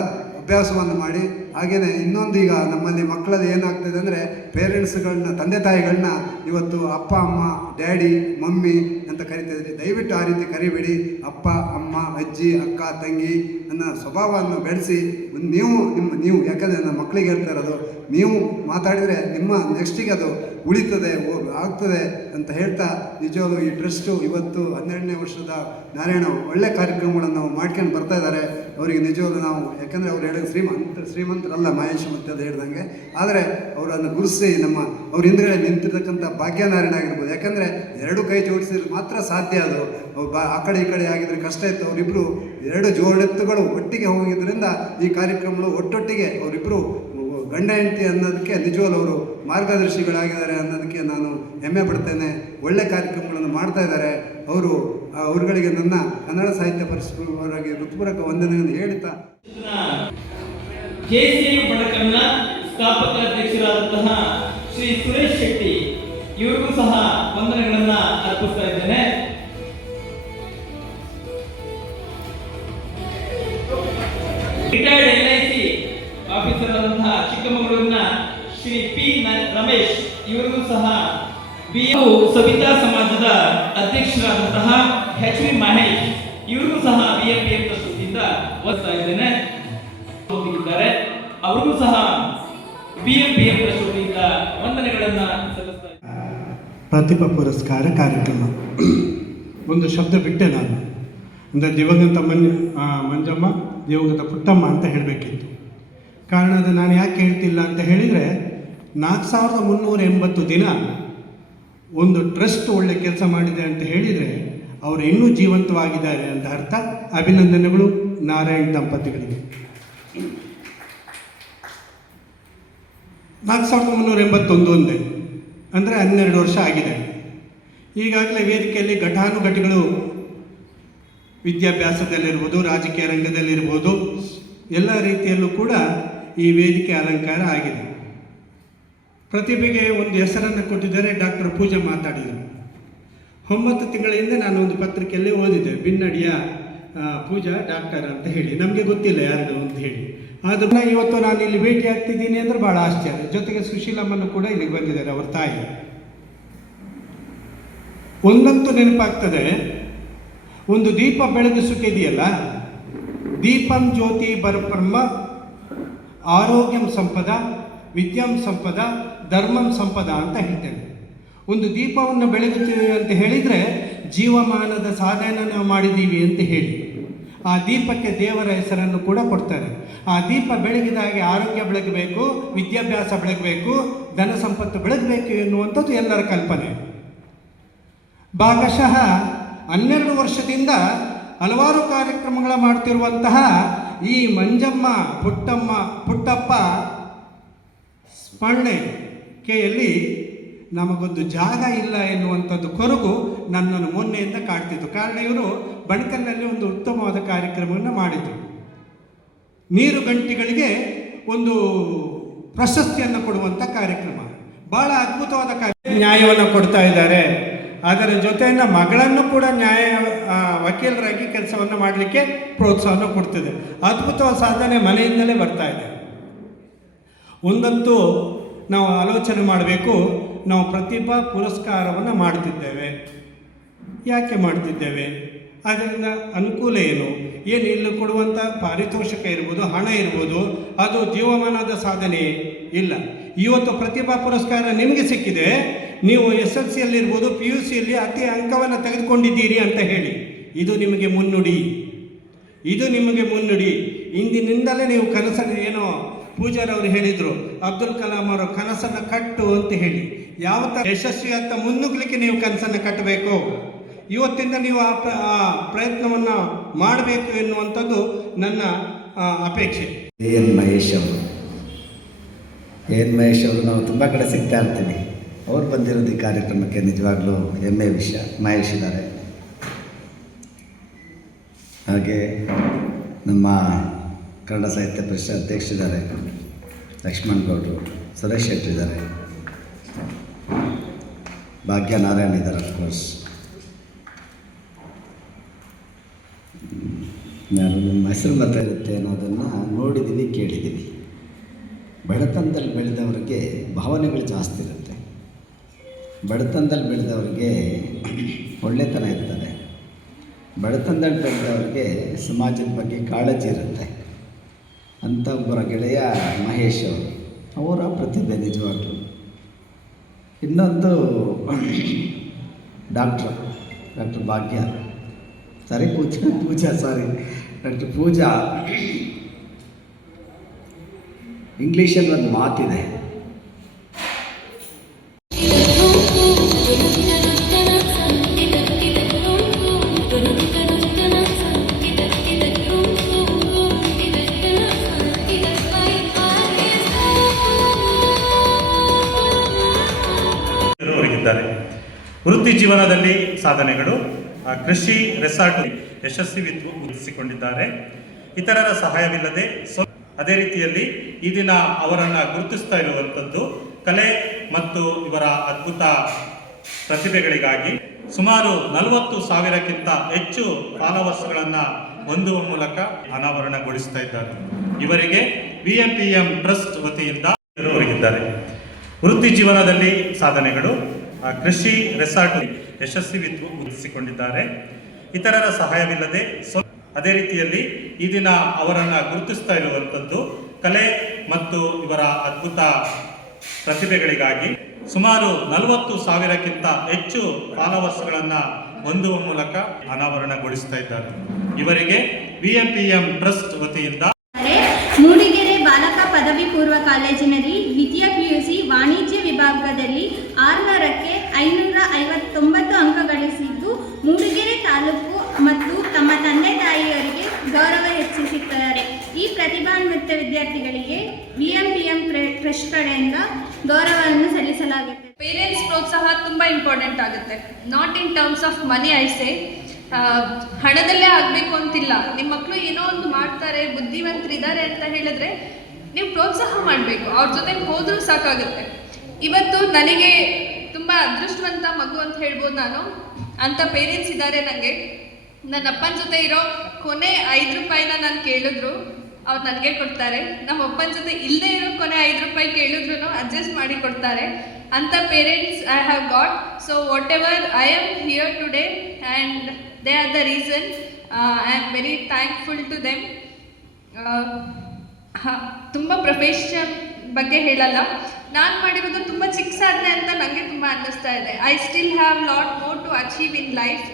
ಅಭ್ಯಾಸವನ್ನು ಮಾಡಿ. ಹಾಗೆಯೇ ಇನ್ನೊಂದು, ಈಗ ನಮ್ಮಲ್ಲಿ ಮಕ್ಕಳಲ್ಲಿ ಏನಾಗ್ತಿದೆ ಅಂದರೆ ಪೇರೆಂಟ್ಸ್ಗಳನ್ನ, ತಂದೆ ತಾಯಿಗಳನ್ನ ಇವತ್ತು ಅಪ್ಪ ಅಮ್ಮ, ಡ್ಯಾಡಿ, ಮಮ್ಮಿ ಅಂತ ಕರಿತಾಯಿದ್ರಿ. ದಯವಿಟ್ಟು ಆ ರೀತಿ ಕರಿಬೇಡಿ. ಅಪ್ಪ ಅಮ್ಮ, ಅಜ್ಜಿ, ಅಕ್ಕ, ತಂಗಿ ಅನ್ನೋ ಸ್ವಭಾವವನ್ನು ಬೆಳೆಸಿ ನೀವು ಯಾಕಂದರೆ ನನ್ನ ಮಕ್ಕಳಿಗೆ ಹೇಳ್ತಾ ಇರೋದು, ನೀವು ಮಾತಾಡಿದರೆ ನಿಮ್ಮ ನೆಕ್ಸ್ಟಿಗೆ ಅದು ಉಳಿತದೆ, ಆಗ್ತದೆ ಅಂತ ಹೇಳ್ತಾ, ನಿಜವಾಗ್ಲೂ ಈ ಟ್ರಸ್ಟು ಇವತ್ತು 12ನೇ ವರ್ಷದ ನಾರಾಯಣ ಒಳ್ಳೆ ಕಾರ್ಯಕ್ರಮಗಳನ್ನು ನಾವು ಮಾಡ್ಕೊಂಡು ಬರ್ತಾ ಇದ್ದಾರೆ. ಅವರಿಗೆ ನಿಜವಾಗ್ಲೂ ನಾವು, ಯಾಕಂದರೆ ಅವ್ರು ಹೇಳಿದ ಶ್ರೀಮಂತರಲ್ಲ ಮಹೇಶ್ ಮತ್ತೆ ಅದು ಹೇಳ್ದಂಗೆ, ಆದರೆ ಅವರನ್ನು ಗುರುಸಿ ಅವ್ರ ಹಿಂದ್ಗಡೆ ನಿಂತಿರ್ತಕ್ಕಂಥ ಭಾಗ್ಯನಾರಾಯಣ ಆಗಿರ್ಬೋದು. ಯಾಕಂದರೆ 2 ಕೈ ಜೋಡಿಸಿದ್ರೆ ಮಾತ್ರ ಸಾಧ್ಯ ಅದು. ಆ ಕಡೆ ಈ ಕಡೆ ಆಗಿದ್ರೆ ಕಷ್ಟ ಇತ್ತು. ಅವರಿಬ್ಬರು 2 ಜೋಡೆತ್ತುಗಳು ಒಟ್ಟಿಗೆ ಹೋಗಿದ್ದರಿಂದ ಈ ಕಾರ್ಯಕ್ರಮಗಳು ಒಟ್ಟೊಟ್ಟಿಗೆ ಅವರಿಬ್ಬರು ಗಂಡ ಹೆಂಡತಿ ಅನ್ನೋದಕ್ಕೆ ನಿಜವಾಗ್ಲೂ ಅವರು ಮಾರ್ಗದರ್ಶಿಗಳಾಗಿದ್ದಾರೆ ಅನ್ನೋದಕ್ಕೆ ನಾನು ಹೆಮ್ಮೆ ಪಡ್ತೇನೆ. ಒಳ್ಳೆ ಕಾರ್ಯಕ್ರಮಗಳನ್ನು ಮಾಡ್ತಾ ಇದ್ದಾರೆ ಅವರುಗಳಿಗೆ ನನ್ನ ಕನ್ನಡ ಸಾಹಿತ್ಯ ಪರಿಷತ್ವರಾಗಿ ಹೃತ್ಪೂರ್ವಕ ವಂದನೆಯನ್ನು ಹೇಳ್ತಾ, KCI ಬಣಕಂನ ಸ್ಥಾಪಕ ಅಧ್ಯಕ್ಷರಾದಂತಹ ಶ್ರೀ ಸುರೇಶ್ ಶೆಟ್ಟಿ ಇವರಿಗೂ ಸಹ ವಂದನೆಗಳನ್ನ ಅರ್ಪಿಸ್ತಾ ಇದ್ದೇನೆ. ರಿಟೈರ್ಡ್ LIC ಆಫೀಸರ್ ಆದಂತಹ ಚಿಕ್ಕಮಗಳೂರಿನ ಶ್ರೀ P. ರಮೇಶ್ ಇವರಿಗೂ ಸಹ ಸವಿತಾ ಸಮಾಜದ ಅಧ್ಯಕ್ಷರಾದಂತಹ HV ಮಹೇಶ್ ಇವರಿಗೂ ಸಹ BMPM ಟ್ರಸ್ಟ್ನಿಂದ ಓದ್ತಾ ಇದ್ದೇನೆ. ಅವರಿಗೂ ಸಹ BMPM ಟ್ರಸ್ಟ್ನಿಂದ ವಂದನೆಗಳನ್ನ ಸಲ್ಲಿಸ್ತಾ ಇದ್ದೇನೆ. ಪ್ರತಿಭಾ ಪುರಸ್ಕಾರ ಕಾರ್ಯಕ್ರಮ ಒಂದು ಶಬ್ದ ಬಿಟ್ಟೆ ನಾನು, ಅಂದರೆ ದಿವಂಗತ ಮಂಜಮ್ಮ, ದಿವಂಗತ ಪುಟ್ಟಮ್ಮ ಅಂತ ಹೇಳಬೇಕಿತ್ತು. ಕಾರಣ ಅದು ನಾನು ಯಾಕೆ ಹೇಳ್ತಿಲ್ಲ ಅಂತ ಹೇಳಿದರೆ, 4380 ದಿನ ಒಂದು ಟ್ರಸ್ಟ್ ಒಳ್ಳೆ ಕೆಲಸ ಮಾಡಿದೆ ಅಂತ ಹೇಳಿದರೆ ಅವರು ಇನ್ನೂ ಜೀವಂತವಾಗಿದ್ದಾರೆ ಅಂತ ಅರ್ಥ. ಅಭಿನಂದನೆಗಳು ನಾರಾಯಣ್ ದಂಪತಿಗಳಿಗೆ. 4381 ಒಂದೇ ಅಂದರೆ 12 ವರ್ಷ ಆಗಿದೆ. ಈಗಾಗಲೇ ವೇದಿಕೆಯಲ್ಲಿ ಘಟಾನುಘಟಿಗಳು ವಿದ್ಯಾಭ್ಯಾಸದಲ್ಲಿರ್ಬೋದು, ರಾಜಕೀಯ ರಂಗದಲ್ಲಿರ್ಬೋದು, ಎಲ್ಲ ರೀತಿಯಲ್ಲೂ ಕೂಡ ಈ ವೇದಿಕೆ ಅಲಂಕಾರ ಆಗಿದೆ. ಪ್ರತಿಭೆಗೆ ಒಂದು ಹೆಸರನ್ನು ಕೊಟ್ಟಿದ್ದಾರೆ. ಡಾಕ್ಟರ್ ಪೂಜಾ ಮಾತಾಡಿದರು. 9 ತಿಂಗಳ ಹಿಂದೆ ನಾನು ಒಂದು ಪತ್ರಿಕೆಯಲ್ಲಿ ಓದಿದೆ, ಬಿನ್ನಡಿಯ ಪೂಜಾ ಡಾಕ್ಟರ್ ಅಂತ ಹೇಳಿ. ನಮಗೆ ಗೊತ್ತಿಲ್ಲ ಯಾರು ಅಂತ ಹೇಳಿ. ಆದರೂ ಇವತ್ತು ನಾನು ಇಲ್ಲಿ ಭೇಟಿ ಆಗ್ತಿದ್ದೀನಿ ಅಂದರೆ ಭಾಳ ಆಶ್ಚರ್ಯ. ಜೊತೆಗೆ ಸುಶೀಲಮ್ಮನ್ನು ಕೂಡ ಇಲ್ಲಿಗೆ ಬಂದಿದ್ದಾರೆ, ಅವ್ರ ತಾಯಿ. ಒಂದಂತೂ ನೆನಪಾಗ್ತದೆ, ಒಂದು ದೀಪ ಬೆಳಗಿಸುಕ್ಕೆ ಇದೆಯಲ್ಲ, ದೀಪಂ ಜ್ಯೋತಿ ಪರಬ್ರಹ್ಮ ಆರೋಗ್ಯಂ ಸಂಪದ ವಿದ್ಯಾಂ ಸಂಪದ ಧರ್ಮಂ ಸಂಪದ ಅಂತ ಹೇಳ್ತೇವೆ. ಒಂದು ದೀಪವನ್ನು ಬೆಳಗುತ್ತೀವಿ ಅಂತ ಹೇಳಿದರೆ ಜೀವಮಾನದ ಸಾಧನೆ ನಾವು ಮಾಡಿದ್ದೀವಿ ಅಂತ ಹೇಳಿ ಆ ದೀಪಕ್ಕೆ ದೇವರ ಹೆಸರನ್ನು ಕೂಡ ಕೊಡ್ತಾರೆ. ಆ ದೀಪ ಬೆಳಗಿದಾಗೆ ಆರೋಗ್ಯ ಬೆಳಗಬೇಕು, ವಿದ್ಯಾಭ್ಯಾಸ ಬೆಳಗಬೇಕು, ಧನ ಸಂಪತ್ತು ಬೆಳಗಬೇಕು ಎನ್ನುವಂಥದ್ದು ಎಲ್ಲರ ಕಲ್ಪನೆ. ಭಾಗಶಃ 12 ವರ್ಷದಿಂದ ಹಲವಾರು ಕಾರ್ಯಕ್ರಮಗಳ ಮಾಡ್ತಿರುವಂತಹ ಈ ಮಂಜಮ್ಮ ಪುಟ್ಟಪ್ಪ ಸ್ಮರಣೆಯಲ್ಲಿ ನಮಗೊಂದು ಜಾಗ ಇಲ್ಲ ಎನ್ನುವಂಥದ್ದು ಕೊರಗು ನನ್ನನ್ನು ಮೊನ್ನೆಯಿಂದ ಕಾಡ್ತಿತ್ತು. ಕಾರಣ ಇವರು ಬಣಕಲ್ನಲ್ಲಿ ಒಂದು ಉತ್ತಮವಾದ ಕಾರ್ಯಕ್ರಮವನ್ನು ಮಾಡಿದರು. ನೀರು ಗಂಟಿಗಳಿಗೆ ಒಂದು ಪ್ರಶಸ್ತಿಯನ್ನು ಕೊಡುವಂಥ ಕಾರ್ಯಕ್ರಮ, ಭಾಳ ಅದ್ಭುತವಾದ ನ್ಯಾಯವನ್ನು ಕೊಡ್ತಾ ಇದ್ದಾರೆ. ಅದರ ಜೊತೆಯಿಂದ ಮಗಳನ್ನು ಕೂಡ ವಕೀಲರಾಗಿ ಕೆಲಸವನ್ನು ಮಾಡಲಿಕ್ಕೆ ಪ್ರೋತ್ಸಾಹವನ್ನು ಕೊಡ್ತಿದೆ. ಅದ್ಭುತವಾದ ಸಾಧನೆ ಮನೆಯಿಂದಲೇ ಬರ್ತಾ ಇದೆ. ಒಂದಂತೂ ನಾವು ಆಲೋಚನೆ ಮಾಡಬೇಕು, ನಾವು ಪ್ರತಿಭಾ ಪುರಸ್ಕಾರವನ್ನು ಮಾಡ್ತಿದ್ದೇವೆ. ಯಾಕೆ ಮಾಡ್ತಿದ್ದೇವೆ? ಅದರಿಂದ ಅನುಕೂಲ ಏನು ಇಲ್ಲಿ ಕೊಡುವಂಥ ಪಾರಿತೋಷಕ ಇರ್ಬೋದು, ಹಣ ಇರ್ಬೋದು, ಅದು ಜೀವಮಾನದ ಸಾಧನೆ ಇಲ್ಲ. ಇವತ್ತು ಪ್ರತಿಭಾ ಪುರಸ್ಕಾರ ನಿಮಗೆ ಸಿಕ್ಕಿದೆ, ನೀವು SLCಯಲ್ಲಿರ್ಬೋದು, PUCಯಲ್ಲಿ ಅತಿ ಅಂಕವನ್ನು ತೆಗೆದುಕೊಂಡಿದ್ದೀರಿ ಅಂತ ಹೇಳಿ, ಇದು ನಿಮಗೆ ಮುನ್ನುಡಿ. ಇಂದಿನಿಂದಲೇ ನೀವು ಕನಸನ್ನು ಏನೋ ಪೂಜಾರವರು ಹೇಳಿದರು, ಅಬ್ದುಲ್ ಕಲಾಂ ಅವರ ಕನಸನ್ನು ಕಟ್ಟು ಅಂತ ಹೇಳಿ. ಯಾವ ಥರ ಯಶಸ್ವಿ ಅಂತ ಮುನ್ನುಗ್ಲಿಕ್ಕೆ ನೀವು ಕನಸನ್ನು ಕಟ್ಟಬೇಕು. ಇವತ್ತಿಂದ ನೀವು ಆ ಪ್ರಯತ್ನವನ್ನು ಮಾಡಬೇಕು ಎನ್ನುವಂಥದ್ದು ನನ್ನ ಅಪೇಕ್ಷೆ. ಎನ್ ಮಹೇಶ್ ಅವರು ನಾವು ತುಂಬ ಕಡೆ ಸಿಗ್ತಾ ಇರ್ತೀವಿ. ಅವ್ರು ಬಂದಿರೋದು ಈ ಕಾರ್ಯಕ್ರಮಕ್ಕೆ ನಿಜವಾಗ್ಲೂ ಹೆಮ್ಮೆ ವಿಷಯ. ಮಹೇಶ್ ಇದ್ದಾರೆ, ಹಾಗೆ ನಮ್ಮ ಕನ್ನಡ ಸಾಹಿತ್ಯ ಪರಿಷತ್ ಅಧ್ಯಕ್ಷರಿದ್ದಾರೆ, ಲಕ್ಷ್ಮಣ್ ಗೌಡರು, ಸುರೇಶ್ ಶೆಟ್ಟಿ ಇದ್ದಾರೆ, ಭಾಗ್ಯ ನಾರಾಯಣ್ ಇದ್ದಾರೆ. ಅಫ್ಕೋರ್ಸ್ ನಾನು ನಿಮ್ಮ ಹೆಸರು ಇರುತ್ತೆ ಅನ್ನೋದನ್ನು ನೋಡಿದ್ದೀವಿ, ಕೇಳಿದ್ದೀವಿ. ಬಡತನದಲ್ಲಿ ಬೆಳೆದವರಿಗೆ ಭಾವನೆಗಳು ಜಾಸ್ತಿ ಇರುತ್ತೆ. ಬಡತನದಲ್ಲಿ ಬೆಳೆದವರಿಗೆ ಒಳ್ಳೆತನ ಇರ್ತದೆ. ಬಡತನದಲ್ಲಿ ಬೆಳೆದವರಿಗೆ ಸಮಾಜದ ಬಗ್ಗೆ ಕಾಳಜಿ ಇರುತ್ತೆ. ಅಂಥ ಒಬ್ಬರ ಗೆಳೆಯ ಮಹೇಶ್ ಅವರ ಪ್ರತಿಭೆ ನಿಜವಾಗ್ಲೂ. ಇನ್ನೊಂದು ಡಾಕ್ಟರ್ ಭಾಗ್ಯ, ಡಾಕ್ಟರ್ ಪೂಜಾ. ಇಂಗ್ಲೀಷಲ್ಲಿ ಒಂದು ಮಾತಿದೆ, ವೃತ್ತಿ ಜೀವನದಲ್ಲಿ ಸಾಧನೆಗಳು, ಕೃಷಿ ರೆಸಾರ್ಟ್ ಯಶಸ್ವಿಗೊಳಿಸಿಕೊಂಡಿದ್ದಾರೆ. ಇತರರ ಸಹಾಯವಿಲ್ಲದೆ ಅದೇ ರೀತಿಯಲ್ಲಿ ಈ ದಿನ ಅವರನ್ನು ಗುರುತಿಸ್ತಾ ಇರುವಂಥದ್ದು ಕಲೆ ಮತ್ತು ಇವರ ಅದ್ಭುತ ಪ್ರತಿಭೆಗಳಿಗಾಗಿ ಸುಮಾರು 40,000ಕ್ಕಿಂತ ಹೆಚ್ಚು ಫಾಲೋವರ್ಸ್ಗಳನ್ನು ಹೊಂದುವ ಮೂಲಕ ಅನಾವರಣಗೊಳಿಸ್ತಾ ಇದ್ದಾರೆ. ಇವರಿಗೆ VMPM ಟ್ರಸ್ಟ್ ವತಿಯಿಂದ ಹೊರಗಿದ್ದಾರೆ. ವೃತ್ತಿ ಜೀವನದಲ್ಲಿ ಸಾಧನೆಗಳು, ಕೃಷಿ ರೆಸಾರ್ಟ್ ಯಶಸ್ವಿಗೊಳಿಸಿಕೊಂಡಿದ್ದಾರೆ. ಇತರರ ಸಹಾಯವಿಲ್ಲದೆ ಅದೇ ರೀತಿಯಲ್ಲಿ ಈ ದಿನ ಅವರನ್ನು ಗುರುತಿಸ್ತಾ ಇರುವಂಥದ್ದು ಕಲೆ ಮತ್ತು ಇವರ ಅದ್ಭುತ ಪ್ರತಿಭೆಗಳಿಗಾಗಿ ಸುಮಾರು 40,000ಕ್ಕಿಂತ ಹೆಚ್ಚು ಫಾಲೋವರ್ಸ್ಗಳನ್ನು ಹೊಂದುವ ಮೂಲಕ ಅನಾವರಣಗೊಳಿಸ್ತಾ ಇದ್ದಾರೆ. ಇವರಿಗೆ VMPM ಟ್ರಸ್ಟ್ ವತಿಯಿಂದ ಮೂಡಿಗೆರೆ ಬಾಲಕ ಪದವಿ ಪೂರ್ವ ಕಾಲೇಜಿನಲ್ಲಿ ದ್ವಿತೀಯ PUC ವಾಣಿಜ್ಯ ವಿಭಾಗದಲ್ಲಿ 600ಕ್ಕೆ 559 ಅಂಕ ಗಳಿಸಿದ್ದು, ಮೂಡಿಗೆರೆ ತಾಲೂಕು ಮತ್ತು ತಮ್ಮ ತಂದೆ ತಾಯಿಯವರಿಗೆ ಗೌರವ ಹೆಚ್ಚಿಸಿದ್ದಾರೆ. ಈ ಪ್ರತಿಭಾನ್ವಿತ ವಿದ್ಯಾರ್ಥಿಗಳಿಗೆ VMPM ಟ್ರಸ್ಟ್ ಕಡೆಯಿಂದ ಗೌರವವನ್ನು ಸಲ್ಲಿಸಲಾಗುತ್ತೆ. ಪೇರೆಂಟ್ಸ್ ಪ್ರೋತ್ಸಾಹ ತುಂಬ ಇಂಪಾರ್ಟೆಂಟ್ ಆಗುತ್ತೆ. Not in terms of money I say, ಹಣದಲ್ಲೇ ಆಗಬೇಕು ಅಂತಿಲ್ಲ. ನಿಮ್ಮ ಮಕ್ಕಳು ಏನೋ ಒಂದು ಮಾಡ್ತಾರೆ, ಬುದ್ಧಿವಂತರಿದ್ದಾರೆ ಅಂತ ಹೇಳಿದ್ರೆ ನೀವು ಪ್ರೋತ್ಸಾಹ ಮಾಡಬೇಕು. ಅವ್ರ ಜೊತೆಗೆ ಹೋದರೂ ಸಾಕಾಗುತ್ತೆ. ಇವತ್ತು ನನಗೆ ತುಂಬ ಅದೃಷ್ಟವಂತ ಮಗು ಅಂತ ಹೇಳ್ಬೋದು ನಾನು. ಅಂಥ ಪೇರೆಂಟ್ಸ್ ಇದ್ದಾರೆ ನನಗೆ. ನನ್ನ ಅಪ್ಪನ ಜೊತೆ ಇರೋ ಕೊನೆ 5 ರೂಪಾಯಿನ ನಾನು ಕೇಳಿದ್ರು ಅವ್ರು ನನಗೆ ಕೊಡ್ತಾರೆ. ನಮ್ಮ ಅಪ್ಪನ ಜೊತೆ ಇಲ್ಲದೆ ಇರೋ ಕೊನೆ 5 ರೂಪಾಯಿ ಕೇಳಿದ್ರು ಅಡ್ಜಸ್ಟ್ ಮಾಡಿ ಕೊಡ್ತಾರೆ. ಅಂಥ parents I have got. So whatever I am here today and they are the reason. I am very thankful to them. ತುಂಬ ಪ್ರೊಫೆಷನ್ ಬಗ್ಗೆ ಹೇಳಲ್ಲ, ನಾನು ಮಾಡಿರೋದು ತುಂಬ ಚಿಕ್ಕ ಸಾಧನೆ ಅಂತ ನನಗೆ ತುಂಬ ಅನ್ನಿಸ್ತಾ ಇದೆ. I still have lot more to achieve in life.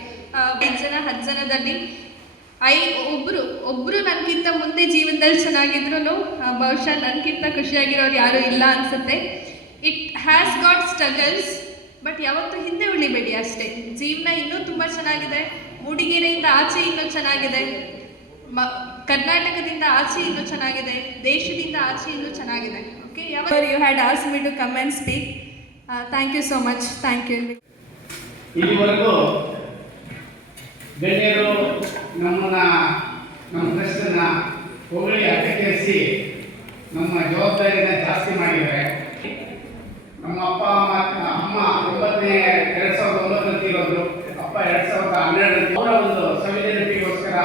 10 ಜನದಲ್ಲಿ ಒಬ್ಬರು ನನಗಿಂತ ಮುಂದೆ ಜೀವನದಲ್ಲಿ ಚೆನ್ನಾಗಿದ್ರು ಬಹುಶಃ ನನಗಿಂತ ಖುಷಿಯಾಗಿರೋರು ಯಾರೂ ಇಲ್ಲ ಅನಿಸುತ್ತೆ. It has got struggles, but ಯಾವತ್ತೂ ಹಿಂದೆ ಉಳಿಬೇಡಿ ಅಷ್ಟೇ. ಜೀವನ ಇನ್ನೂ ತುಂಬ ಚೆನ್ನಾಗಿದೆ. ಮೂಡಿಗೆರೆಯಿಂದ ಆಚೆ ಇನ್ನೂ ಚೆನ್ನಾಗಿದೆ, ಕರ್ನಾಟಕದಿಂದ ಆಚೆ ಇನ್ನೂ ಚೆನ್ನಾಗಿದೆ, ದೇಶದಿಂದ ಆಚೆ ಇನ್ನೂ ಚೆನ್ನಾಗಿದೆ. Okay, you had ask me to come and speak. Thank you so much. Thank you. ಇಲ್ಲಿವರೆಗೂ ಗಣ್ಯರು ನಮ್ಮ ಟ್ರಸ್ಟನ್ನು ಹೊಗಳಿ ಅಟಕರಿಸಿ ನಮ್ಮ ಜವಾಬ್ದಾರಿನ ಜಾಸ್ತಿ ಮಾಡಿದ್ದಾರೆ. ನಮ್ಮ ಅಮ್ಮ 2009 ಇರೋದು, ಅಪ್ಪ 2012 ಅವರ ಒಂದು ಸವಿನೀತಿಗೋಸ್ಕರ,